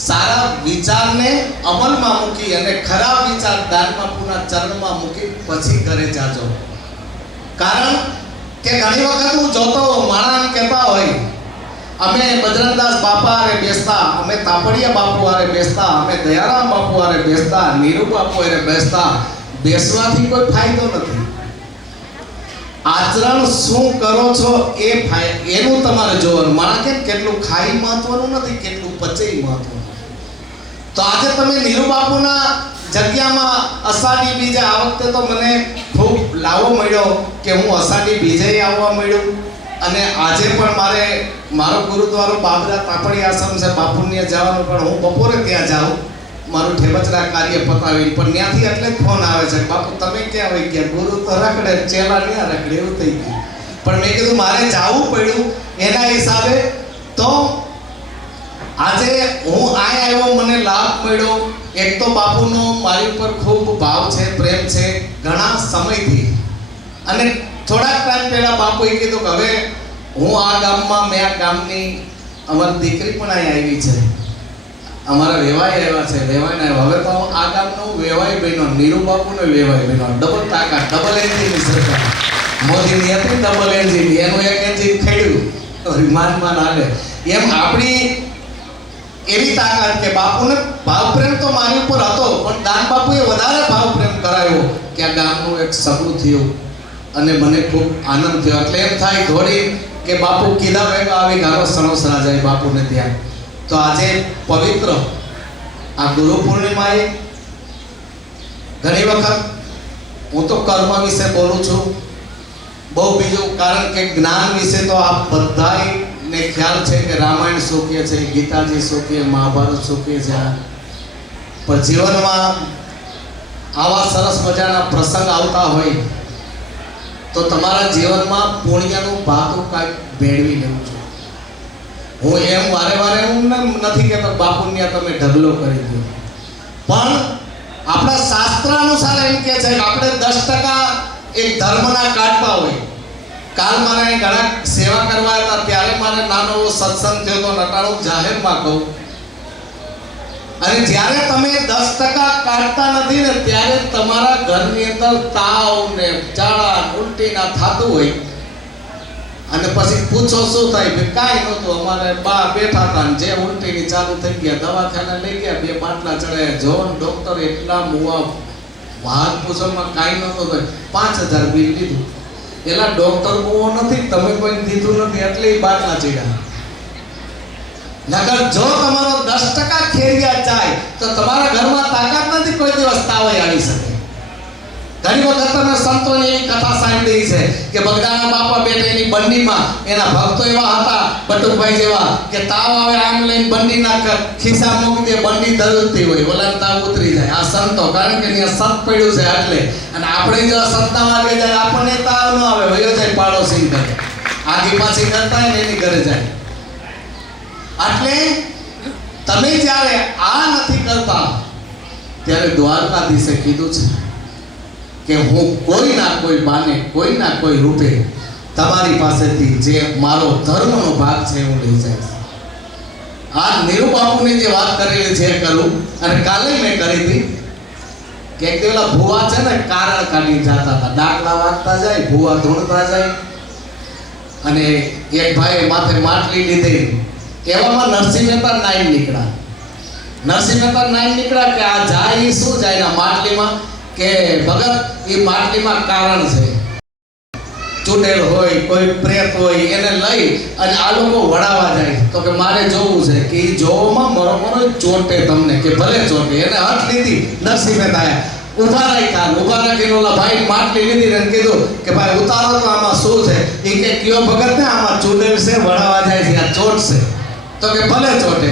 સારા વિચારને અમલમાં મૂકી અને ખરાબ વિચાર દાનબાપુના ચરણમાં મૂકી પછી ઘરે જાજો. કારણ કે ઘણી વખત હું જોતો માણસ કહેતા હોય અમે બજરંગદાસ બાપા હારે બેસતા, અમે તાપડિયા બાપુ હારે બેસતા, અમે દયારામ બાપુ હારે બેસતા, નીરુ બાપુ હારે બેસતા. બેસવાથી કોઈ ફાયદો નથી. આચરણ શું કરો છો એનું તમારે જોવાનું. માણસ કે કેટલું ખાઈ મહત્વનું નથી, કેટલું પચે મહત્વનું. તો આજે તમે નીરુ બાપુના જગ્યામાં અષાઢી બીજે આ વખતે તો મને ખૂબ લાવો મળ્યો કે હું અષાઢી બીજે આવવા મળ્યું. અને આજે પણ મારો ગુરુદ્વારો બાબરા તાપડી આશ્રમ છે, બાપુને જવાનું, પણ હું બપોરે ત્યાં જાઉં મારું ઠેબચરા કાર્ય પતાવી. પણ ત્યાંથી એટલે જ ફોન આવે છે, બાપુ તમે ક્યાં આવી ગયા? ગુરુ તો રખડે, ચેલા નહીં રખડે, એવું થઈ ગયું. પણ મેં કીધું મારે જવું પડ્યું એના હિસાબે. તો આજે હું આવ્યો, મને લાભ મળ્યો. એક તો બાપુનો મારી ઉપર ખૂબ ભાવ છે, પ્રેમ છે ઘણા સમયથી. અને થોડાક ટાઈમ પહેલા બાપુએ કીધું કે હવે હું આ ગામમાં, મેં આ ગામની અમારી દીકરી પણ અહીં આવી છે, અમારા વેવાઈ આવ્યા છે, વેવાઈને હવે તો આ ગામનું વેવાઈ બહેનો, નીરુ બાપુનો વેવાઈ બહેનો. ડબલ તાકાત, ડબલ એન્જિનની સરકાર મોદીની હતી, ડબલ એન્જિન. એનું એક એન્જિન ખેડ્યું વિમાનમાં હાલે. એમ આપણી એવી તાકાત કે બાપુને ભાવ પ્રેમ તો મારી ઉપર હતો, પણ દાન બાપુએ વધારે ભાવ પ્રેમ કરાયો કે આ ગામનું એક સગું થયું અને મને ખૂબ આનંદ થયો. એટલે એમ થાય થોડી કે બાપુ કીધા ભેગા આવી ગારો સણોસરા જાય બાપુને ત્યાં. તો આજે પવિત્ર આ ગુરુ પૂર્ણિમાએ ઘણી વખત હું તો કર્મ વિશે બોલું છું, બહુ બીજું, કારણ કે જ્ઞાન વિશે તો આપ બધાને ખ્યાલ છે કે રામાયણ શું કહે છે, ગીતાજી શું કહે, મહાભારત શું કહે છે. પણ જીવનમાં આવા સરસ મજાના પ્રસંગ આવતા હોય તો તમારા જીવનમાં પુણ્યનું ભાતું કાંઈક ભેળવી લેવું છે. હું એમ વારે હું નથી કહેતો બાપુને તમે ઢગલો કરી દો, પણ આપણા શાસ્ત્ર અનુસાર એમ કહે છે કે આપણે 10% એક ધર્મના કાઢતા હોય. કાલ મારે ઘણા સેવા કરવા હતા ત્યારે મારે નાનો સત્સંગ થયો તો નટાણું જાહેરમાં કહું. અને જ્યારે તમે 10% કાઢતા નથી ને ત્યારે તમારા ઘરની અંદર તાવ ને ઝાડા ઉલટી ના થતું હોય. અને પછી પૂછો શું થાય? ભાઈ કાંઈ નહોતું, અમારે બા બેઠા હતા ને જે ઉલટીની ચાલુ થઈ ગયા, દવાખાને લઈ ગયા, 2 બાટલા ચડાયા. જોન ડોક્ટર એટલા મુવા વાત પૂછવામાં કાંઈ નહોતો તો 5000 બિલ લીધું. એલા ડોક્ટર મુવો નથી, તમે કોઈ દીધું નથી એટલે બાટલા ચડ્યા. નકર જો તમારો 10% ખેરિયા જાય તો તમારા ઘરમાં તાકાત નથી કોઈ દિવસ તાવ આવી શકે. ઘણી વખત તમે સંતોની એવી કથા સાંભળી છે કે બગદાણા બાપા બેઠેની બંડીમાં એના ભક્તો એવા હતા બટુકભાઈ જેવા કે તાવ આવે આમ લઈને બંડીના ખિસ્સા મૂકી દે, બંડી ધરતી હોય, ઓલા તાવ ઉતરી જાય. આ સંતો, કારણ કે ત્યાં સંત પડ્યું છે એટલે. અને આપણે જો સંતના માર્ગે જાય આપણને તાવ ન આવે, વયો જાય પાડોશી ઘરે, આગી પાછી કરતા હોય ને એની ઘરે જાય. એટલે તમે જ્યારે આ નથી કરતા ત્યારે દ્વારકાધીશે કીધું છે કે હું કોઈના કોઈ બાને, કોઈના કોઈ રૂપે તમારી પાસેથી જે મારો ધર્મનો ભાગ છે હું લઈ જઈશ. આ નીરુ બાપુની જે વાત કરેલી છે કરું, અને કાલે મેં કરી હતી કે એક પેલા ભુવા છે ને કારણ કાઢી જતા હતા, ડાકલા વાગતા જાય, ભુવા ધૂણતા જાય. અને એક ભાઈ માથે માટલી લીધી, એવામાં નરસિંહ મહેતા નાઈન નીકળ્યા. નરસિંહ મહેતા નાઈન નીકળ્યા કે આ જાય એ શું જાય ના માટલીમાં કે ભગત એ માટલીમાં કારણ છે, ચૂંટેલ હોય, કોઈ પ્રેત હોય, એને લઈ અને આ લોકો વડાવા જાય. તો કે મારે જોવું છે કે એ જોવામાં મરો ચોટે તમને, કે ભલે ચોટે. એને હાથ લીધી નરસિંહ મહેતાએ, ઉભા રાખ્યા. ઉભા રાખીને ઓલા ભાઈ માટલી લીધી ને કીધું કે ભાઈ ઉતારો તો આમાં શું છે? એ કે કયો ભગત ને આમાં ચૂંટેલ છે, વડાવા જાય છે, આ ચોટશે. તો કે ભલે ચોટે.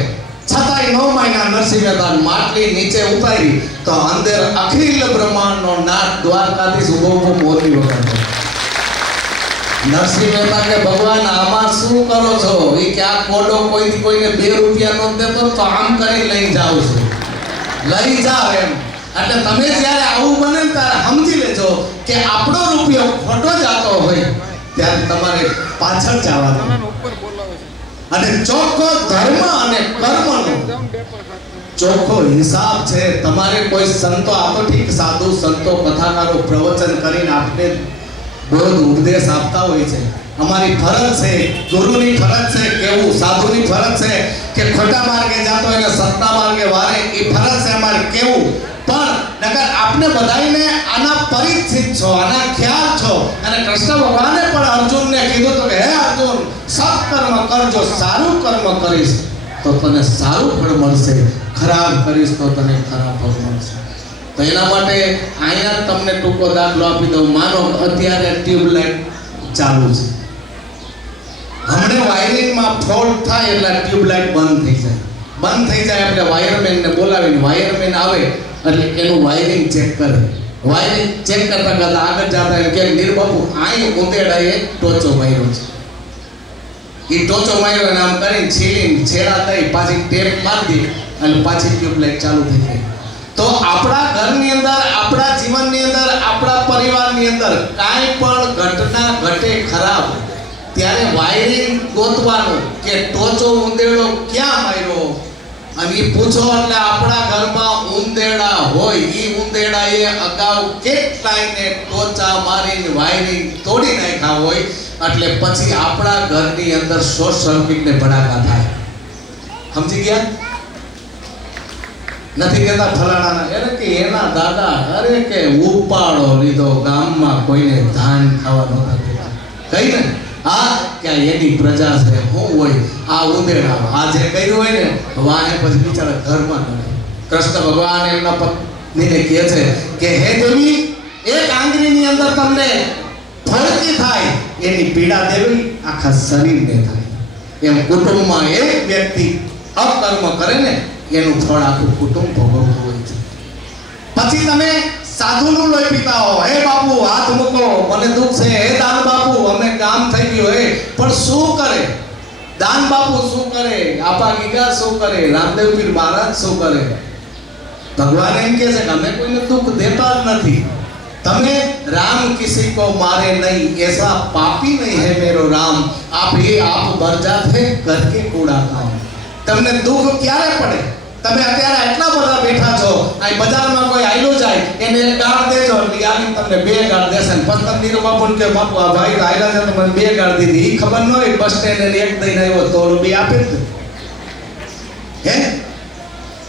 છતાંય 9 મહિના નરસિંહ મહેતા માટલી નીચે ઉતારી તો અંદર અખિલ બ્રહ્માંડનો નાથ દ્વારકાધીશ ઉભો મોતી વગાડતો. નરસિંહ મહેતા કે ભગવાન આમાં શું કરો છો? એ કે આ કોડો કોઈને 2 રૂપિયા નો દેતો તો આમ કરી લઈને જાઉં છું. લઈ જાઓ એમ. એટલે તમે જ્યારે આવું બને ને ત્યારે સમજી લેજો કે આપણો રૂપિયો ખોટો જતો હોય ત્યારે તમારે પાછળ જવાનું. અને ચોખ્ખો ધર્મ અને કર્મનો ચોખ્ખો હિસાબ છે. તમારે કોઈ સંતો, આ તો ઠીક સાધુ સંતો કથાકારો પ્રવચન કરીને આપણે બોધ ઉપદેશ આપતા હોય છે. અમારી ફરજ છે, ગુરુની ફરજ છે કેવું, સાધુની ફરજ છે કે ખોટા માર્ગે જાતો એને સત્તા માર્ગે વારે, એ ફરજ છે અમારે કેવું. પણ નકર આપણે બધાઈને આના પરિચિત છો, આના ખ્યાલ છો. અને કૃષ્ણ ભગવાને પણ અર્જુનને કીધું તો કે હે અર્જુન, સત્કર્મ કરજો, સારું કર્મ કરીશ તો તને સારું ફળ મળશે, ખરાબ કરીશ તો તને ખરાબ ફળ મળશે. તો એના માટે અહીંયા તમને ટૂંકો દાખલો આપી દઉં. માનો અત્યારે ટ્યુબલાઇટ ચાલુ છે, હમણે વાયરિંગમાં ફોલ્ટ થાય એટલે ટ્યુબલાઇટ બંધ થઈ જાય. બંધ થઈ જાય એટલે વાયરમેનને બોલાવીને વાયરમેન આવે એટલે એનું વાયરિંગ ચેક કરે. વાયરિંગ ચેક કરતા કરતા આગળ જતા એમ કે નિર્બાપુ અહીં ઉંદેડાએ ટોચો માર્યો છે. એ ટોચો માર્યો અને આમ કરીને છીલીને છેડા થઈ પાછી ટેપ મારી દે અને પાછી ટ્યુબલાઇટ ચાલુ થઈ જાય. તો આપણા ઘરની અંદર, આપણા જીવનની અંદર, આપણા પરિવારની અંદર કાંઈ પણ ઘટના ઘટે ખરાબ ત્યારે વાયરિંગ ગોતવાનું કે ટોચો ઉંદેડો ક્યાં માર્યો. અને એ પૂછો એટલે આપણા ઘરમાં ઉંદેડા હોય, એ ઉંદેડાએ અગાઉ કેટલાયને ટોચા મારીને વાયરિંગ તોડી નાખ્યા હોય. એટલે પછી આપણા ઘરની અંદર શોર્ટ સર્કિટને ભડાકા થાય. સમજી ગયા? નથી કહેતા ફલાણાના, અરે કે એના દાદા, અરે કે ઉપાડો લીધો, ગામમાં કોઈને ધાન ખાવા નહોતા દેતા. કઈ ને આ કે એની પ્રજા છે, શું હોય આ ઉંદેડા, આ જે કર્યું હોય ને વાહે પછી બિચારા ઘરમાં નડે. કૃષ્ણ ભગવાન એમના પત્નીને કહે છે કે હે દેવી, એક આંગળીની અંદર તમને ફળકી થાય એની પીડા દેવી આખા શરીરને થાય. એમ કુટુંબમાં એક વ્યક્તિ અકર્મ કરે ને એનું ફળ આખું કુટુંબ ભોગવતું હોય છે. પછી તમે સાધુનું લોહી પીતા હો, હે બાપુ હાથ મૂકો, મને દુઃખ છે, હે દાન બાપુ અમે કામ થઈ ગયું, હે પણ શું કરે દાન બાપુ, શું કરે આપા ગીગા, શું કરે રામદેવ પીર મહારાજ, શું કરે. ભગવાન એમ કહે છે કે અમે કોઈને દુઃખ દેતા જ નથી. તમે રામ કિસી को मारे नहीं, ऐसा पापी नहीं है मेरो राम, आप ये आप बरजात है करके कूड़ा काम. તમને દુઃખ ક્યારે પડે? તમે અત્યારે આટલા બધા બેઠા છો, આ બજારમાં કોઈ આયલો જાય એને એક ગાળ દેજો, એટલે આની તમને બે ગાળ દેશે. પછી તમે નીરુ બાપુને કે બાપુ આ ભાઈ આયલા છે તો મને બે ગાળ દીધી, એ ખબર ન હોય બસ સ્ટેન્ડ એને એક દઈને આવ્યો તો બે આપે જ હે.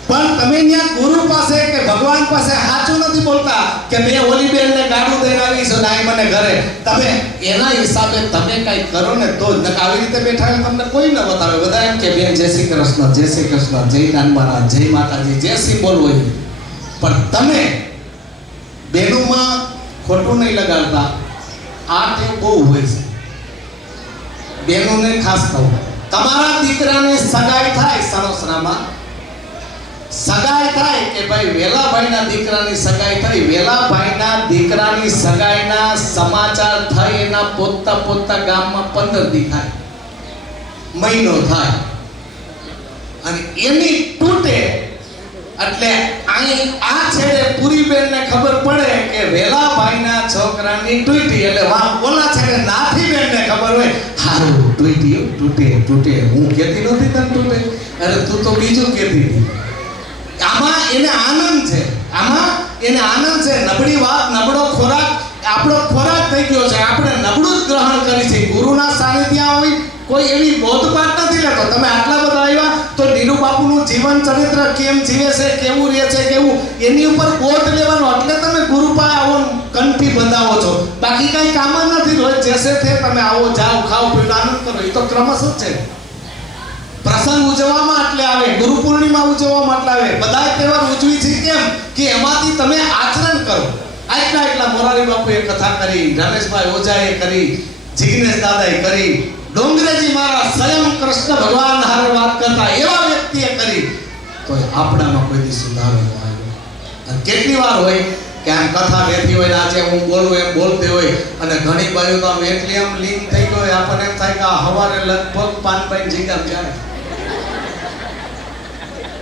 પણ તમે ત્યાં ગુરુ પાસે કે ભગવાન પાસે સાચું નથી બોલતા કે મેં ઓલી બેનને ગાડું દઈને આવી છું ને મને ઘરે. તમે એના હિસાબે તમે કઈ કરો ને તો જ. આવી રીતે બેઠા હોય તમને કોઈ ન બતાવે. બધા એમ કે બેન જય શ્રી કૃષ્ણ, જય શ્રી કૃષ્ણ, જય દાન મહારાજ, જય માતાજી, જય શ્રી બોલવું હોય. પણ તમે બેનુમાં ખોટું નહીં લગાડતા. આ ટેવ બહુ હોય છે બેનોને. ખાસ કહું, તમારા દીકરાની સગાઈ થાય સરોસરામાં, સગાઈ થાય કે ભાઈ વેલાભાઈના દીકરાની સગાઈ થઈ, વેલાભાઈના દીકરાની સગાઈના સમાચાર થઈ એના પોતા પોતા ગામમાં 15 દી થાય, મહિનો થાય અને એની તૂટે એટલે આ છેડે પૂરી બેનને ખબર પડે કે વેલાભાઈના છોકરાની તૂટી, એટલે ઓલા છેડે નાથી બેનને ખબર હોય હારું તૂટી, તૂટે તૂટે, હું કહેતી નહોતી તને તૂટે, અરે તું તો બીજું કહેતી હતી. આમાં એને આનંદ છે, આમાં એને આનંદ છે. નબળી વાત, નબળો ખોરાક આપણો ખોરાક થઈ ગયો છે, આપણે નબળું જ ગ્રહણ કરી છે. ગુરુના સાનિધ્ય હોય કોઈ એવી બોધપાઠ નથી લેતો. તમે આટલા બધા આવ્યા તો નીરુ બાપુનું જીવન ચરિત્ર કેમ જીવે છે, કેવું રહે છે, કેવું એની ઉપર બોધ લેવાનો, એટલે તમે ગુરુ પાસે આવો કંઠી બંધાવો છો. બાકી કઈ કામ નથી. રોજ જેસે થે તમે આવો, જાઓ, ખાઓ, પીઓ, આનંદ કરો. એ તો ક્રમશ જ છે. પ્રસંગ ઉજવવામાં એટલે આવે, ગુરુ પૂર્ણિમા ઉજવવામાં એટલે આવે. બધા તહેવાર ઉજવી છે કેમ કે એમાંથી તમે આચરણ કરો. આટલા મોરારી બાપુએ કથા કરી, રમેશભાઈ ઓઝાએ કરી, જિગ્નેશ દાદાએ કરી, ડોંગરેજી મહારાજ સ્વયં કૃષ્ણ ભગવાન હારે વાત કરતા એવા વ્યક્તિએ કરી, તો આપણામાં કોઈ દી સુધારો ન આવ્યો. અને કેટલી વાર હોય કે આમ કથા બેઠી હોય, આજે હું બોલું એમ બોલતી હોય અને ઘણી બાજુ તો આમ એટલી આમ લીન થઈ ગયો, આપણને એમ થાય કે આ હવારે લગભગ 5 જીગા જાય.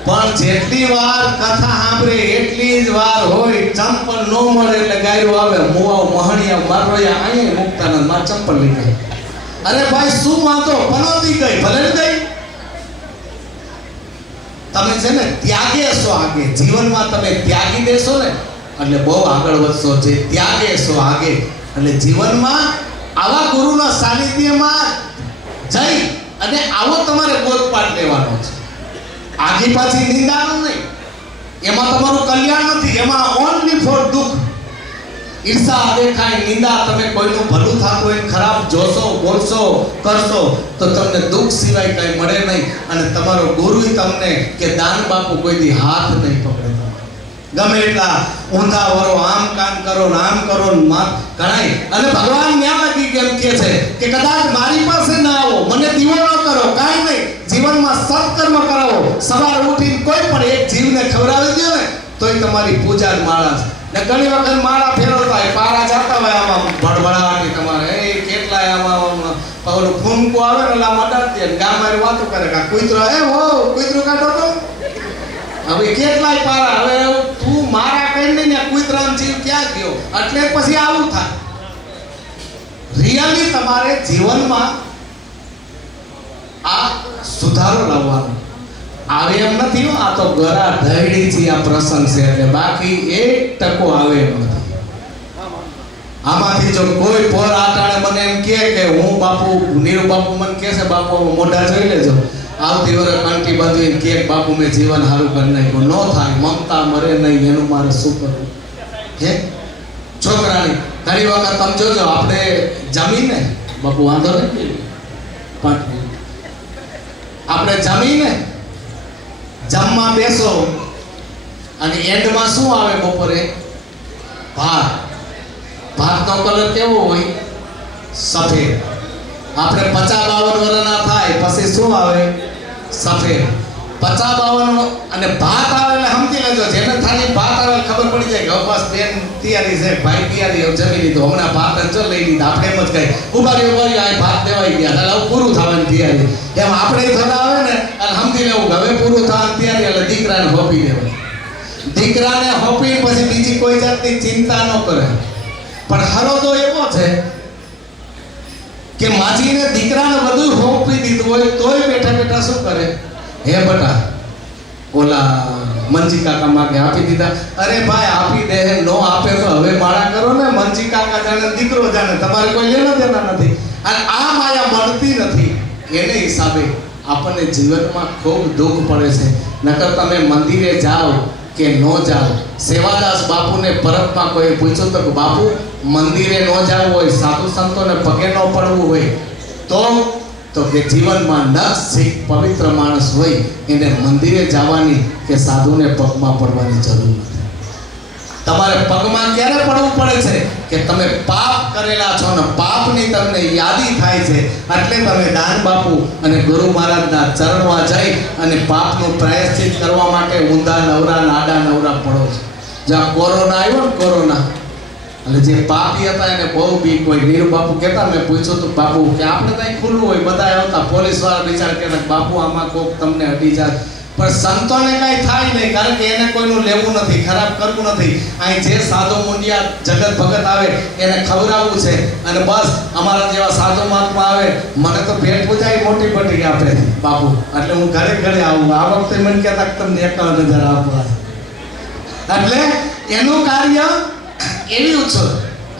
પણ જેટલી વાર કથા સાંભળે એટલી જ વાર હોય ચંપલ નો મળે એટલે ગાયરો આવે મુવાઓ મહણિયા મારોયા અહીંયા મુકતા નથી માર ચંપલ લઈ ગઈ. અરે ભાઈ શું વાંધો પનોતી ગઈ ભલે ને ગઈ. તમે છે ને ત્યાગે છો આગે જીવનમાં તમે ત્યાગી દેશો ને એટલે બહુ આગળ વધશો. જે ત્યાગે છો આગે એટલે જીવનમાં આવા ગુરુના સાનિધ્યમાં જઈ અને આવો તમારે બોધપાઠ લેવાનો છે. આગી પાછી નિંદાનું નહીં, એમાં તમારું કલ્યાણ નથી, એમાં ઓનલી ફોર દુઃખ. ઈર્ષા દેખાય નિંદા, તમે કોઈનું ભલું થતું હોય ખરાબ જોશો બોલશો કરશો તો તમને દુઃખ સિવાય કઈ મળે નહીં. અને તમારો ગુરુ તમને કે દાન બાપુ કોઈ દી હાથ નહીં પકડે. ગમે એટલા ઊંધા વરો આમ કામ કરો ને આમ કરો ને ગણાય. અને ભગવાન ન્યા લાગી કેમ કે છે કે કદાચ મારી પાસે ના આવો, મને દીવો ન કરો, કાંઈ નહીં, જીવનમાં સત્કર્મ કરાવો. સવારે ઉઠીને કોઈ પણ એક જીવને ખવડાવી દો ને તોય તમારી પૂજા જ માળા છે. ને ઘણી વખત માળા ફેરવતા હોય, પારા જાતા હોય આમાં ભડભડાટી તમારે એ કેટલાય આમાં ઓલું ફૂમકું આવે ને એટલે આમ અડાડી દે. ગામ મારી વાતો કરે કે કૂતરો હો કૂતરો કાઢો તો હવે કેટલાય પારા. હવે તું મારા કહીને ને કૂતરાનો જીવ ક્યાં ગયો એટલે પછી આવું થાય. રિયલી તમારે જીવનમાં આ સુધારો લાવવાનો આવે એમ નથી. આ તો ગરા ઢળી છે આ પ્રસંગ છે એટલે બાકી 1% આવે એમ નથી. આમાંથી જો કોઈ પોર આટાણે મને એમ કે હું બાપુ નીરુ બાપુ મને કહે છે બાપુ મોઢા જોઈ લેજો આવતી વરસ કંઠી બાંધીને કે બાપુ મેં જીવન સારું કરી નાખ્યું. ન થાય, મમતા મરે નહીં, એનું મારે શું કરવું? હે છોકરાની ઘણી વખત તમે જોજો આપણે જમીને બાપુ વાંધો નહીં 5 મિનિટ આપણે જમીને જમવા બેસો અને એન્ડમાં શું આવે બપોરે? ભાત. ભાતનો કલર કેવો હોય? સફેદ. આપણે 50-52 વર્ષના થાય પછી શું આવે? સફેદ. 50-52 અને ભાત આવે એટલે સમજી લેજો જેને થાળી ભાત આવે ખબર પડી જાય કે બસ બેન તૈયારી છે, ભાઈ તૈયારી જમી લીધો, હમણાં ભાત જ લઈ લીધા. આપણે એમ જ કહી ઉભારી આ ભાત દેવાઈ ગયા એટલે હવે પૂરું થવાની તૈયારી. એમ આપણે થતા આવે ને અને સમજી લેવું કે હવે પૂરું થવાની તૈયારી એટલે દીકરાને હોપી દેવાય. દીકરાને હોપી પછી બીજી કોઈ જાતની ચિંતા ન કરે. પણ હરોદો એવો છે કે માજીને દીકરાને બધું હોપી દીધું હોય તોય બેઠા બેઠા શું કરે? હે બટા ઓલા મંજી કાકા માગે આપી દીધા. અરે ભાઈ આપી દે, નો આપે તો હવે માળા કરો ને. મંજી કાકા જાણે દીકરો જાણે, તમારે કોઈ લેવા દેવા નથી. અને આ માયા મળતી નથી. એને હિસાબે આપણને જીવનમાં ખૂબ દુઃખ પડે છે. નકર તમે મંદિરે જાઓ કે ન જાઓ. સેવાદાસ બાપુને પરતમાં કોઈ પૂછ્યું તો બાપુ મંદિરે ન જવું હોય, સાધુ સંતોને પગે ન પડવું હોય તો કે જીવનમાં નખ પવિત્ર માણસ હોય એને મંદિરે જવાની કે સાધુને પગમાં પડવાની જરૂર નથી. તમારે પગમાં ક્યારે પડવું પડે છે કે તમે પાપ કરેલા છો ને પાપની તમને યાદી થાય છે એટલે તમે દાન બાપુ અને ગુરુ મહારાજના ચરણમાં જઈ અને પાપનું પ્રાયશ્ચિત કરવા માટે ઊંધા નવરા નાડા નવરા પડો છો. જ્યાં કોરોના આવ્યો ને કોરોના એટલે જે પાપી હતા એને બહુ બીક હોય. નીરુ બાપુ કહેતા મેં પૂછ્યું તો બાપુ કે આપણે ત્યાં ખુલ્લું હોય બધા આવતા પોલીસ વાળા વિચાર કહેતા બાપુ આમાં કોક તમને અડી જાય. પણ સંતોને કાંઈ થાય નહીં કારણ કે એને કોઈનું લેવું નથી, ખરાબ કરવું નથી. અહીં જે સાધુ મુંડિયા જગત ભગત આવે એને ખવડાવવું છે અને બસ અમારા જેવા સાધુ મહાત્મા આવે મને તો ભેટ પૂજાય મોટી મોટી આપે બાપુ એટલે હું ઘરે ઘરે આવું. આ વખતે મને કહેતા તમને 51,000 આપવા એટલે એનું કાર્ય એવી ઉછળ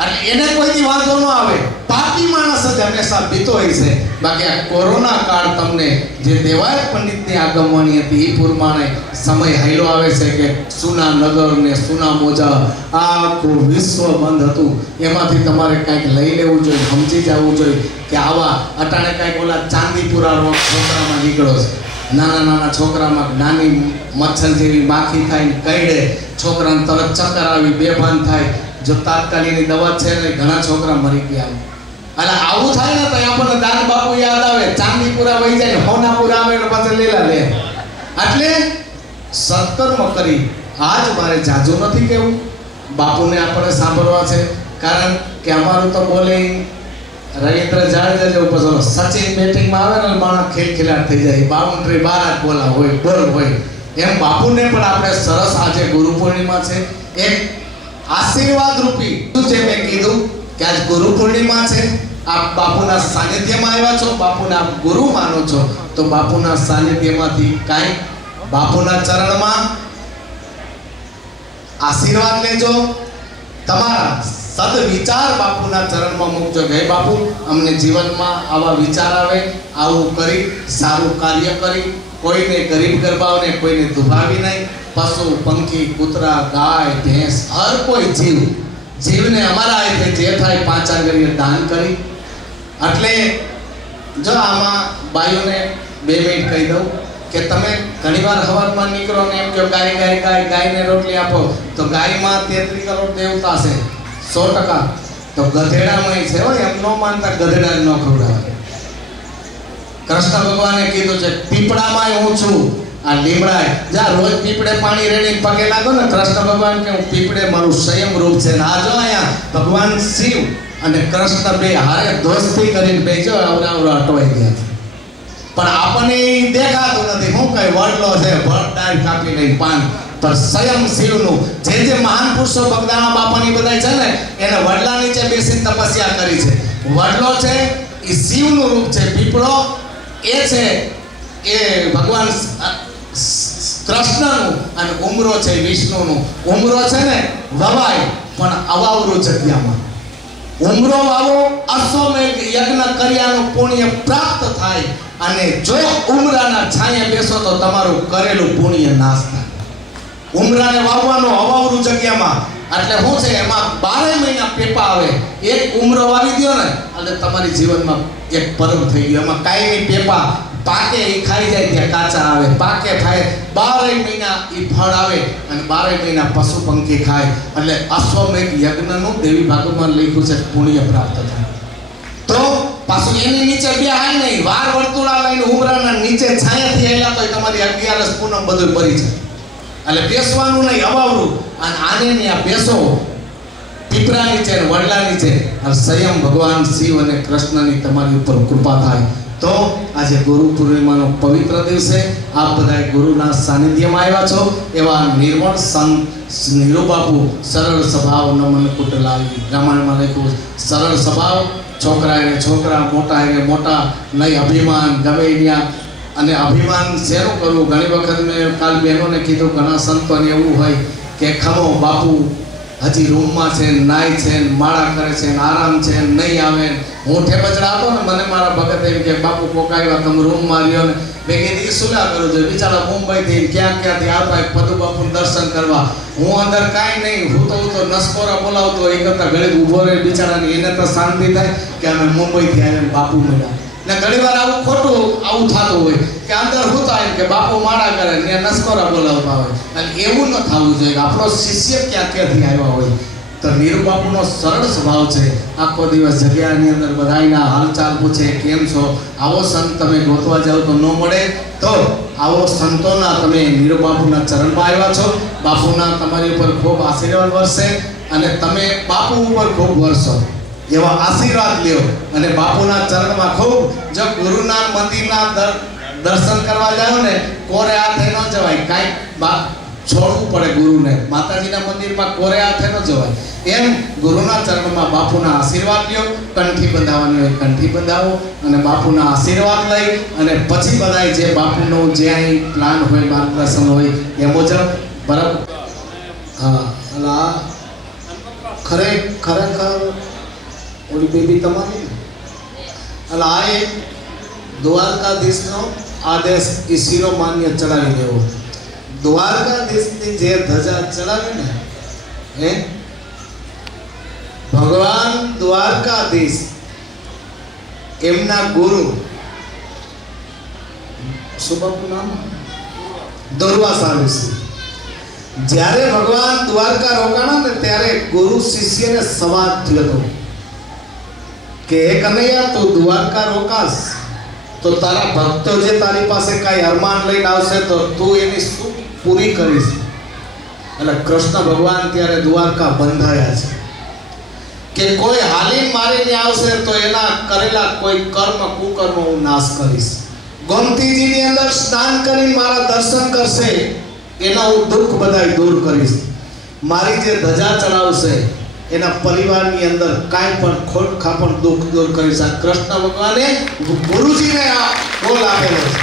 અને એને કોઈથી વાંધો ન આવે. પાપી માણસ જ હંમેશા બીતો હોય છે. બાકી આ કોરોના કાળ તમને જે દેવાય પંડિતની આગમવાની હતી એ પ્રમાણે સમય હાઈલો આવે છે કે સુના નગર ને સુના મોજા આખું વિશ્વ બંધ હતું. એમાંથી તમારે કાંઈક લઈ લેવું જોઈએ, સમજી જવું જોઈએ કે આવા અટાણે કાંઈક ઓલા ચાંદીપુરા રોગ છોકરામાં નીકળ્યો છે. નાના નાના છોકરામાં નાની મચ્છર જેવી માખી થાય કઈડે છોકરાને તરત ચક્કર આવી બેભાન થાય. જો તાત્કાલિકની દવા છે ને ઘણા છોકરા મરી ગયા. અને આવું થાય ને તો આપણને દાન બાપુ યાદ આવે, ચાંદીપુરા વહી જાય, હોનાપુરા આવે ને પાછળ લીલા લે. એટલે સત્કર્મ કરી આજ મારે જાજુ નથી કેવું, બાપુને આપણે સાંભળવા છે. કારણ કે અમારું તો બોલિંગ રવિન્દ્ર જાડેજા જેવું પછી સચિન બેટિંગમાં આવે ને માણસ ખેલખેલાટ થઈ જાય. બાઉન્ડ્રી બહાર જ બોલા હોય બોલ હોય એમ બાપુને પણ આપણે સરસ આજે ગુરુ પૂર્ણિમા છે એક આશીર્વાદ રૂપી શું છે મેં કીધું કે આજ ગુરુ પૂર્ણિમા છે, આપ બાપુના સાનિધ્યમાં આવ્યા છો, બાપુના આપ ગુરુ માનો છો, તો બાપુના સાનિધ્યમાંથી કાંઈ બાપુના ચરણમાં આશીર્વાદ લેજો, તમારા સદવિચાર બાપુના ચરણમાં મૂકજો કે હે બાપુ અમને જીવનમાં આવા વિચાર આવે, આવું કરી સારું કાર્ય કરી, કોઈને ગરીબ ગરબાઓને કોઈને દુભાવી નહીં, પશુ પંખી કૂતરા ગાય ભેંસ હર કોઈ જીવને અમારા હાથે જે થાય 5 આંગળીએ દાન કરી. એટલે જો આમાં બાઈઓને 2 મિનિટ કહી દઉં કે તમે ઘણીવાર હવારમાં નીકળો ને એમ કહો ગાય ગાય ગાય ગાયને રોટલી આપો, તો ગાયમાં 33 કરોડ દેવતા છે 100%. તો ગધેડામાં છે હોય એમ ન માનતા ગધેડા ન ખવડાવે. કૃષ્ણ ભગવાને કીધું છે પીપળામાં હું છું, આ લીમડાય જા રોજ પીપળે પાણી રેડીને પગે લાગો ને, કૃષ્ણ ભગવાન કે હું પીપળે મારું સ્વયં રૂપ છે. આ જો અહીંયા ભગવાન શિવ અને કૃષ્ણ બે હારે દોસ્તી કરીને બેજો આવરાવરો અટવાઈ ગયા. પણ આપણને દેખાતું નથી, હું કઈ વડલો છે ભરડાળ કાપી લઈ પાન, પણ સ્વયં શિવનું જે મહાન પુરુષો બગદાણા બાપાની બધા છે ને એને વડલા નીચે બેસીને તપસ્યા કરી છે. વડલો છે એ શિવનું રૂપ છે, પીપળો એ છે એ ભગવાન કૃષ્ણનું, અને ઉમરો છે વિષ્ણુનું. ઉમરો છે ને વવાય પણ અવાવરું જગ્યામાં ઉમરો વાવો, અશ્વમેઘ યજ્ઞ કર્યાનું પુણ્ય પ્રાપ્ત થાય, અને જો ઉમરાના છાંયે બેસો તો તમારું કરેલું પુણ્ય નાશ થાય. ઉમરાને વાવવાનો અવાવરું જગ્યામાં, એટલે શું છે એમાં 12 મહિના પેપા આવે. એક ઉમરો વાવી દો ને એટલે તમારી જીવનમાં એક પરમ થઈ ગયો. એમાં કાયમી પેપા પાકે એ ખાઈ જાય ત્યાં કાચા આવે, પાકે ખાય 12 મહિના એ ફળ આવે, અને 12 મહિના પશુ પંખી ખાય. એટલે અશ્વમેઘ યજ્ઞનું દેવી ભાગવતમાં લખ્યું છે પુણ્ય પ્રાપ્ત થાય. તો પાછું એની નીચે બે હાય નહીં, વાર વર્તુળા લઈને ઉમરાના નીચે છાયાથી આવેલા તો તમારી 11 પૂનમ બધું ભરી જાય. એટલે બેસવાનું નહીં અવાવરું, અને આને ત્યાં બેસો પીપળા નીચે ને વડલા નીચે, અને સ્વયં ભગવાન શિવ અને કૃષ્ણની તમારી ઉપર કૃપા થાય. તો આજે ગુરુ પૂર્ણિમાનો પવિત્ર દિવસે આપ બધા ગુરુના સાનિધ્યમાં આવ્યા છો. એવા નિર્મળ સંત નીરુ બાપુ સરળ સ્વભાવ નમન કુટલાવી, રામાયણમાં લખ્યું સરળ સ્વભાવ, છોકરા એને છોકરા, મોટા એને મોટા, નહીં અભિમાન ગમે ત્યાં. અને અભિમાન શેનું કરવું? ઘણી વખત મેં કાલ બહેનોને કીધું, ઘણા સંતોને એવું હોય કે ખમો બાપુ હજી રૂમમાં છે, નાય છે, માળા કરે છે, આરામ છે, નહીં આવે. હું ઠેબચડા હતો ને મને મારા ભગત એમ કે બાપુ કોક આવ્યા તમે રૂમમાં રહ્યો ને. મેં કીધું સુલા કરું છું, બિચારા મુંબઈથી ક્યાંથી આવતા પદુ બાપુનું દર્શન કરવા. હું અંદર કાંઈ નહીં, હું તો નસકોરા બોલાવતો, એ કરતાં ઘરે ઊભો રહે બિચારાને, એને તો શાંતિ થાય કે અમે મુંબઈથી આવ્યા બાપુ મળ્યા. ને ઘણી વાર આવું ખોટું આવું થતું હોય કે અંદર હું થાય કે બાપુ માળા કરે ને નસકોરા બોલાવતા હોય. અને એવું ન થવું જોઈએ. આપણો શિષ્ય ક્યાંથી આવ્યા હોય. તો નીરુ બાપુનો સરળ સ્વભાવ છે, આખો દિવસ જગ્યાની અંદર બધાના હાલચાલ પૂછે, કેમ છો? આવો સંત તમે ગોતવા જાઓ તો ન મળે. તો આવો સંતોના તમે નીરુ બાપુના ચરણમાં આવ્યા છો. બાપુના તમારી ઉપર ખૂબ આશીર્વાદ વરસે, અને તમે બાપુ ઉપર ખૂબ વરસો એવા આશીર્વાદ લ્યો. અને બાપુના ચરણમાં ખૂબ, જો ગુરુના મંદિરના દર્શન કરવા જાઓ ને કોરે હાથે ન જવાય, કાંઈક છોડવું પડે ગુરુને. માતાજીના મંદિરમાં કોરે હાથે ન જવાય. એમ ગુરુના ચરણમાં બાપુના આશીર્વાદ લ્યો. કંઠી બંધાવવાની હોય કંઠી બંધાવો, અને બાપુના આશીર્વાદ લઈ અને પછી બધાય જે બાપુનો જે અહીં પ્લાન હોય, માર્ગદર્શન હોય એ મુજબ બરાબર. હા, એટલે ખરેખર ઓલી બેબી તમારી, એટલે આ એક દ્વારકાધીશનો આદેશ એ શિરોમાન્ય ચડાવી દેવો. દ્વારકાધીશની જે ધજા ચડાવી ને હે ભગવાન દ્વારકાધીશ એમના ગુરુ શું બાપુ નામ દુર્વાસા ઋષિ. જ્યારે ભગવાન દ્વારકા રોકાણા ને ત્યારે ગુરુ શિષ્યને સવાલ થયો હતો કે હે કનૈયા, તું દ્વારકા રોકાશ તો તારા ભક્તો જે તારી પાસે કાંઈ અરમાન લઈને આવશે તો તું એની શું પૂરી કરીશ? એટલે કૃષ્ણ ભગવાન ત્યારે દ્વારકા બંધાયા છે કે કોઈ હાલીને મારીને આવશે તો એના કરેલા કોઈ કર્મ કુકર્મ હું નાશ કરીશ. ગોમતીજીની અંદર સ્નાન કરીને મારા દર્શન કરશે એના હું દુઃખ બધાય દૂર કરીશ. મારી જે ધજા ચડાવશે એના પરિવારની અંદર કાંઈ પણ ખોટ ખાપણ દુઃખ દૂર કરીશ. આ કૃષ્ણ ભગવાને ગુરુજીને આ બોલ આપેલો છે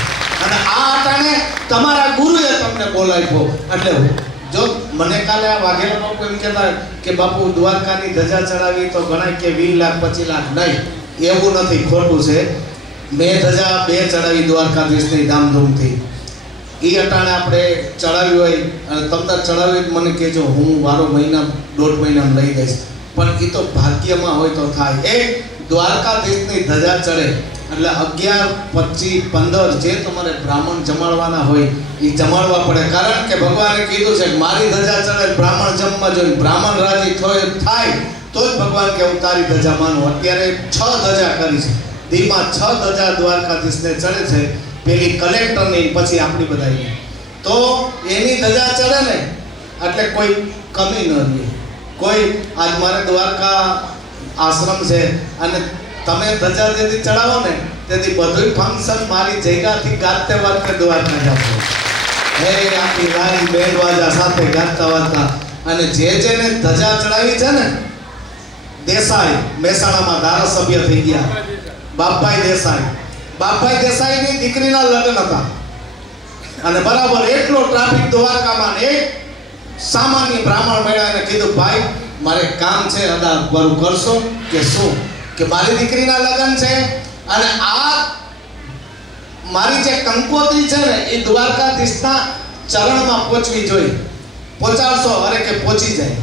અને આ અટાણે તમારા ગુરુએ તમને બોલ આપ્યો. એટલે જો મને કાલે આ વાઘેલા બાપુ એમ કહેતા કે બાપુ દ્વારકાની ધજા ચડાવી તો ગણાય કે 20 લાખ 25 લાખ, નહીં, એવું નથી, ખોટું છે. મેં ધજા 2 ચડાવી દ્વારકાધીશની ધામધૂમથી. એ અટાણે આપણે ચડાવી હોય અને તમને ચડાવી મને કહેજો, હું વારો મહિના 1.5 મહિનામાં લઈ જઈશ. પણ એ તો ભાગ્યમાં હોય તો થાય. એક દ્વારકાધીશની ધજા ચડે એટલે 11, 25, 15 જે તમારે બ્રાહ્મણ જમાડવાના હોય એ જમાડવા પડે. કારણ કે ભગવાને કીધું છે કે મારી ધજા ચડે બ્રાહ્મણ જમવા જોઈએ, બ્રાહ્મણ રાજી થાય તો જ ભગવાન કે હું તારી ધજા માનું. અત્યારે 6 ધજા કરી છે, દીમાં 6 ધજા દ્વારકાધીશને ચડે છે. પેલી કલેક્ટરની, પછી આપણી બધાની. તો એની ધજા ચડે ને એટલે કોઈ કમી ન રહે. કોઈ આજ મારે દ્વારકા આશ્રમ છે અને તમે ધજા જેથી ચડાવો ને તેથી બધું ફંક્શન મારી જગ્યાથી ગાતે વાગતે દ્વારકા જશો. હે આખી લાઈન બેન્ડ વાજા સાથે ગાતા વાગતા. અને જેને ધજા ચડાવી છે ને, દેસાઈ મહેસાણામાં ધારાસભ્ય થઈ ગયા, બાપભાઈ દેસાઈ. બાપભાઈ દેસાઈની દીકરીના લગ્ન હતા અને બરાબર એટલો ટ્રાફિક દ્વારકામાં. એક સામાન્ય બ્રાહ્મણ મળ્યા અને કીધું ભાઈ મારે કામ છે, અદા બરું કરશો કે શું? કે મારી દીકરીના લગ્ન છે અને આ મારી જે કંકોત્રી છે ને એ દ્વારકાધીશના ચરણમાં પહોંચવી જોઈએ. પહોંચાડશો? અરે કે પહોંચી જાય.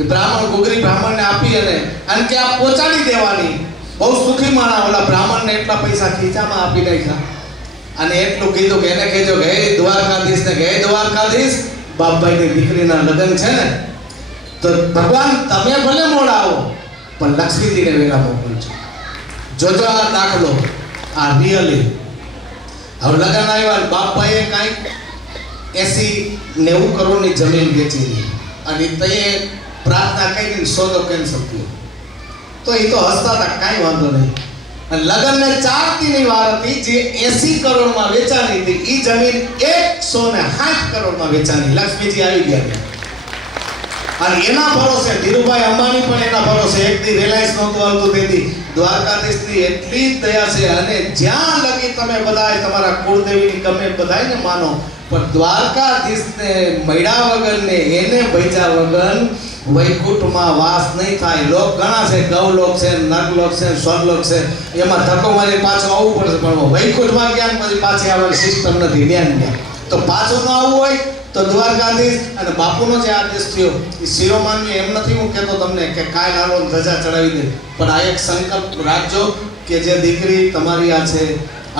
એ બ્રાહ્મણ ગુગરી બ્રાહ્મણને આપી અને કે આ પહોંચાડી દેવાની. બહુ સુખી માણા ઓલા બ્રાહ્મણને એટલા પૈસા ખીચામાં આપી નાખ્યા અને એટલું કીધું કે એને કહેજો કે હે દ્વારકાધીશને કે હે દ્વારકાધીશ, બાપભાઈની દીકરીના લગ્ન છે ને તો ભગવાન તમે ભલે મોડા આવો પણ લક્ષ્મીજીને વેલા મોકલજો. જોજો આ દાખલો, આ રિયલી. હવે લગ્ન આવ્યા, બાપભાઈએ કાંઈક 80-90 કરોડની જમીન વેચી હતી અને તે પ્રાર્થના કરીને સોદો કેન્સલ થયો. તો એ તો હસતા હતા, કાંઈ વાંધો નહીં. અને લગ્નને 4 દીની વાર હતી, જે 80 કરોડમાં વેચાણી હતી એ જમીન 160 કરોડમાં વેચાણી. લક્ષ્મીજી આવી ગયા અને એના ભરોસે ધીરુભાઈ અંબાણી પણ એના ભરોસે. એક દી રિલાયન્સ નહોતું આવતું તેથી દ્વારકાધીશની એટલી જ દયા છે. અને જ્યાં લગી તમે બધાય તમારા કુળદેવીની ગમે બધાયને માનો પણ દ્વારકાધીશને મળ્યા વગર ને એને ભજ્યા વગર વૈકુંઠમાં વાસ નહીં થાય. લોક ઘણા છે, ગૌલોક છે, નરલોક છે, સ્વર્ગલોક છે, એમાં ધક્કો મારી પાછું આવવું પડશે. પણ વૈકુંઠમાં ગયા પછી પાછી આવવાની સિસ્ટમ નથી. ધ્યાન તો પાછું ન આવવું હોય તો દ્વારકાધીશ અને બાપુનો જે આદેશ થયો એ શિરોમાનની એમ નથી હું કહેતો તમને કે કાંઈ નાનો ધજા ચડાવી દે, પણ આ એક સંકલ્પ રાખજો કે જે દીકરી તમારી આ છે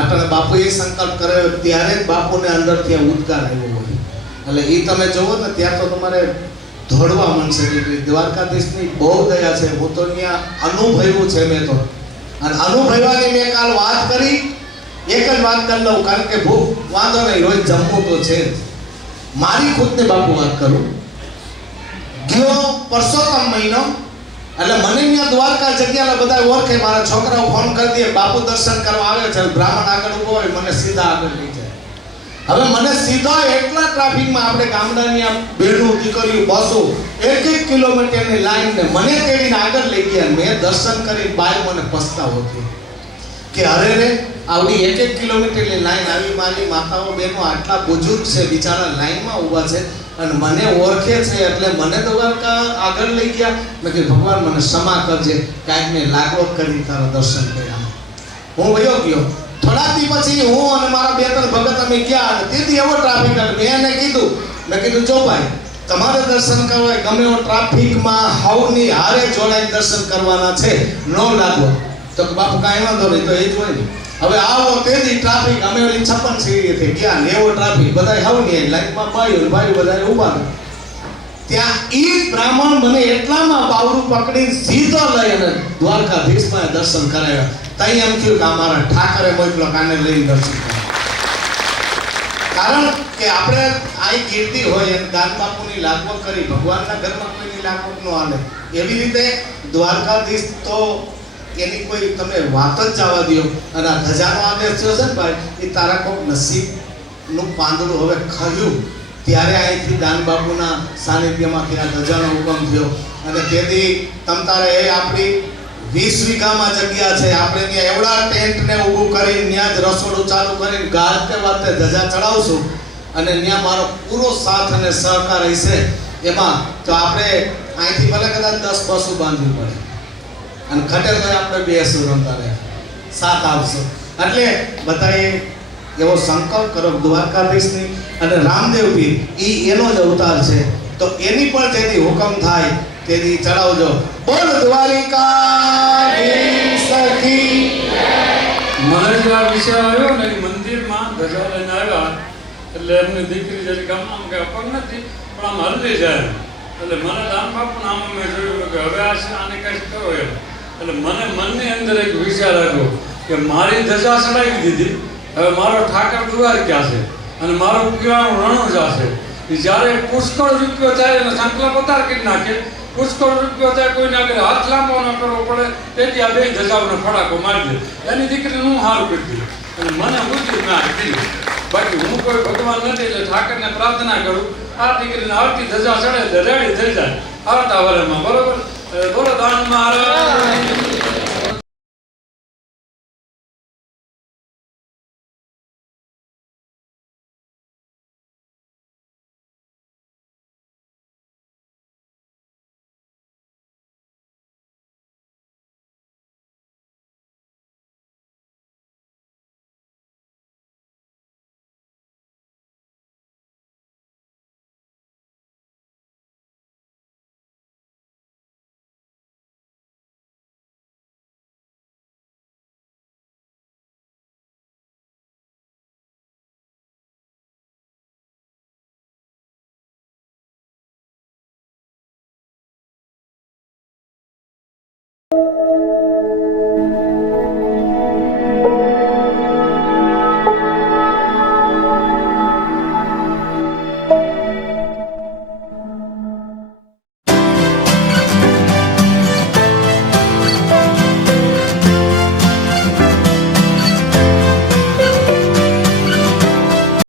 અટલ બાપુએ સંકલ્પ કર્યો ત્યારે જ બાપુને અંદરથી ઉદ્ગાર આવ્યો હોય. એટલે એ તમે જોવો ને ત્યાં તો તમારે દોડવા મળશે. દ્વારકાધીશની બહુ દયા છે. હું તો ત્યાં અનુભવ્યું છે. મેં તો અને અનુભવવાની મેં કાલ વાત કરી. એક જ વાત કરી લઉં કારણ કે ભૂખ વાંધો નહીં, રોજ જમવું તો છે જ. મારી ખુદને બાપુ વાત કરું, ગયો પરસોત્તમ મહિનો એટલે મને ત્યાં દ્વારકા જગ્યાના બધા ઓળખે. મારા છોકરાઓ ફોન કરી દે બાપુ દર્શન કરવા આવે છે. બ્રાહ્મણ આગળ ઉભો હોય, મને સીધા આગળ લઈ જાય. હવે મને સીધા એટલા ટ્રાફિકમાં આપણે ગામડાની આ બેનું દીકરીઓ બસો 1-1 કિલોમીટરની લાઈન ને મને તેડીને આગળ લઈ ગયા. મેં દર્શન કરી બાય મને પસ્તાવો થયો કે અરે રે આવડી 1-1 કિલોમીટરની લાઈન આવી. મારી માતાઓ બહેનો આટલા બુજુર્ગ છે, બિચારા લાઈનમાં ઊભા છે અને મને ઓળખે છે એટલે મને દ્વારકા આગળ લઈ ગયા. મેં કીધું ભગવાન મને ક્ષમા કરજે, કાંઈક મેં લાગવત કરી તારા દર્શન કર્યા. હું વયો ગયો. થોડા દી પછી હું અને મારા 2-3 ભગત અમે ગયા અને તેથી એવો ટ્રાફિક હતો. મેં એને કીધું, મેં કીધું જો ભાઈ તમારે દર્શન કરવા ગમે એવો ટ્રાફિકમાં હાવની હારે જોડાઈ દર્શન કરવાના છે, નો લાગો. તો બાપુ કાંઈ વાંધો નહીં, તો એ જ હોય ને. હવે આવો તેથી ટ્રાફિક અમે ઓલી 56 સીડીએથી ગયા ને એવો ટ્રાફિક બધા હાવની લાઈનમાં ભાઈ બધા ઊભા. ત્યાં ઈ બ્રાહ્મણ મને એટલામાં બાવરું પકડી સીધો લઈ અને દ્વારકાધીશમાં દર્શન કરાવ્યા. તઈ એમ થયું કે અમારા ઠાકરે મોકલો કાને લઈને દર્શન કર્યા. કારણ કે આપણે આ કીર્તિ હોય એમ દાન બાપુની લાગવત કરી, ભગવાનના ઘરમાં કોઈની લાગવત ન હાલે. એવી રીતે દ્વારકાધીશ તો એની કોઈ તમે વાત જ જવા દો. અને આ ધજાનો આદેશ થયો છે ને ભાઈ, એ તારા કોઈક નસીબનું પાંદડું હવે ખર્યું ત્યારે અહીંથી દાનબાપુના સાનિધ્યમાંથી આ ધજાનો હુકમ થયો અને તેથી તમ તારે એ આપણી 20 વીઘામાં જગ્યા છે, આપણે ત્યાં એવડા ટેન્ટને ઊભું કરીને ત્યાં જ રસોડું ચાલુ કરીને ગાતે વાતે ધજા ચડાવશું અને ત્યાં મારો પૂરો સાથ અને સહકાર હશે. એમાં તો આપણે અહીંથી ભલે કદાચ 10 પશુ બાંધવી પડે અને ખટેલ તો આપણે બેસું રમતા રહે સાથ આપશું. એટલે બધાએ એવો સંકલ્પ કરો દ્વારકાધીશની અને રામદેવપીર એનો જ અવતાર છે, તો એની પણ જેથી હુકમ થાય તેથી ચડાવજો. બોલ દ્વારિકાધીશ કી. મને જે આ વિષય આવ્યો ને મંદિરમાં ધજા લઈને આવ્યા એટલે એમની દીકરી જરી ગામમાં કે અપંગ નથી પણ આમ હલતી જાય એટલે મને દાનબાપુ નામ મેં જોયું કે હવે આને કંઈક કરો એમ. એટલે મને મનની અંદર એક વિચાર આવ્યો કે મારી ધજા ચડાવી દીધી, હવે મારો ઠાકર દ્વાર ક્યાં છે અને મારો પીવાનું રણુજા છે. જ્યારે પુષ્કળ રૂપિયો થાય અને સંકલ્પ અતાર કરી નાખે, પુષ્કળ રૂપિયો થાય કોઈને આગળ હાથ લાંબો ન કરવો પડે તેથી આ બે ધજાઓને ફડાકો મારી દે. એની દીકરીને હું હારું કરી દીધું અને મને બુદ્ધિ ના દીધી. બાકી હું કોઈ ભગવાન નથી એટલે ઠાકરને પ્રાર્થના કરું આ દીકરીને આવતી ધજા ચડે એટલે રેડી થઈ જાય આવતા વરમાં. બરોબર. બોલો દાન મહારાજ.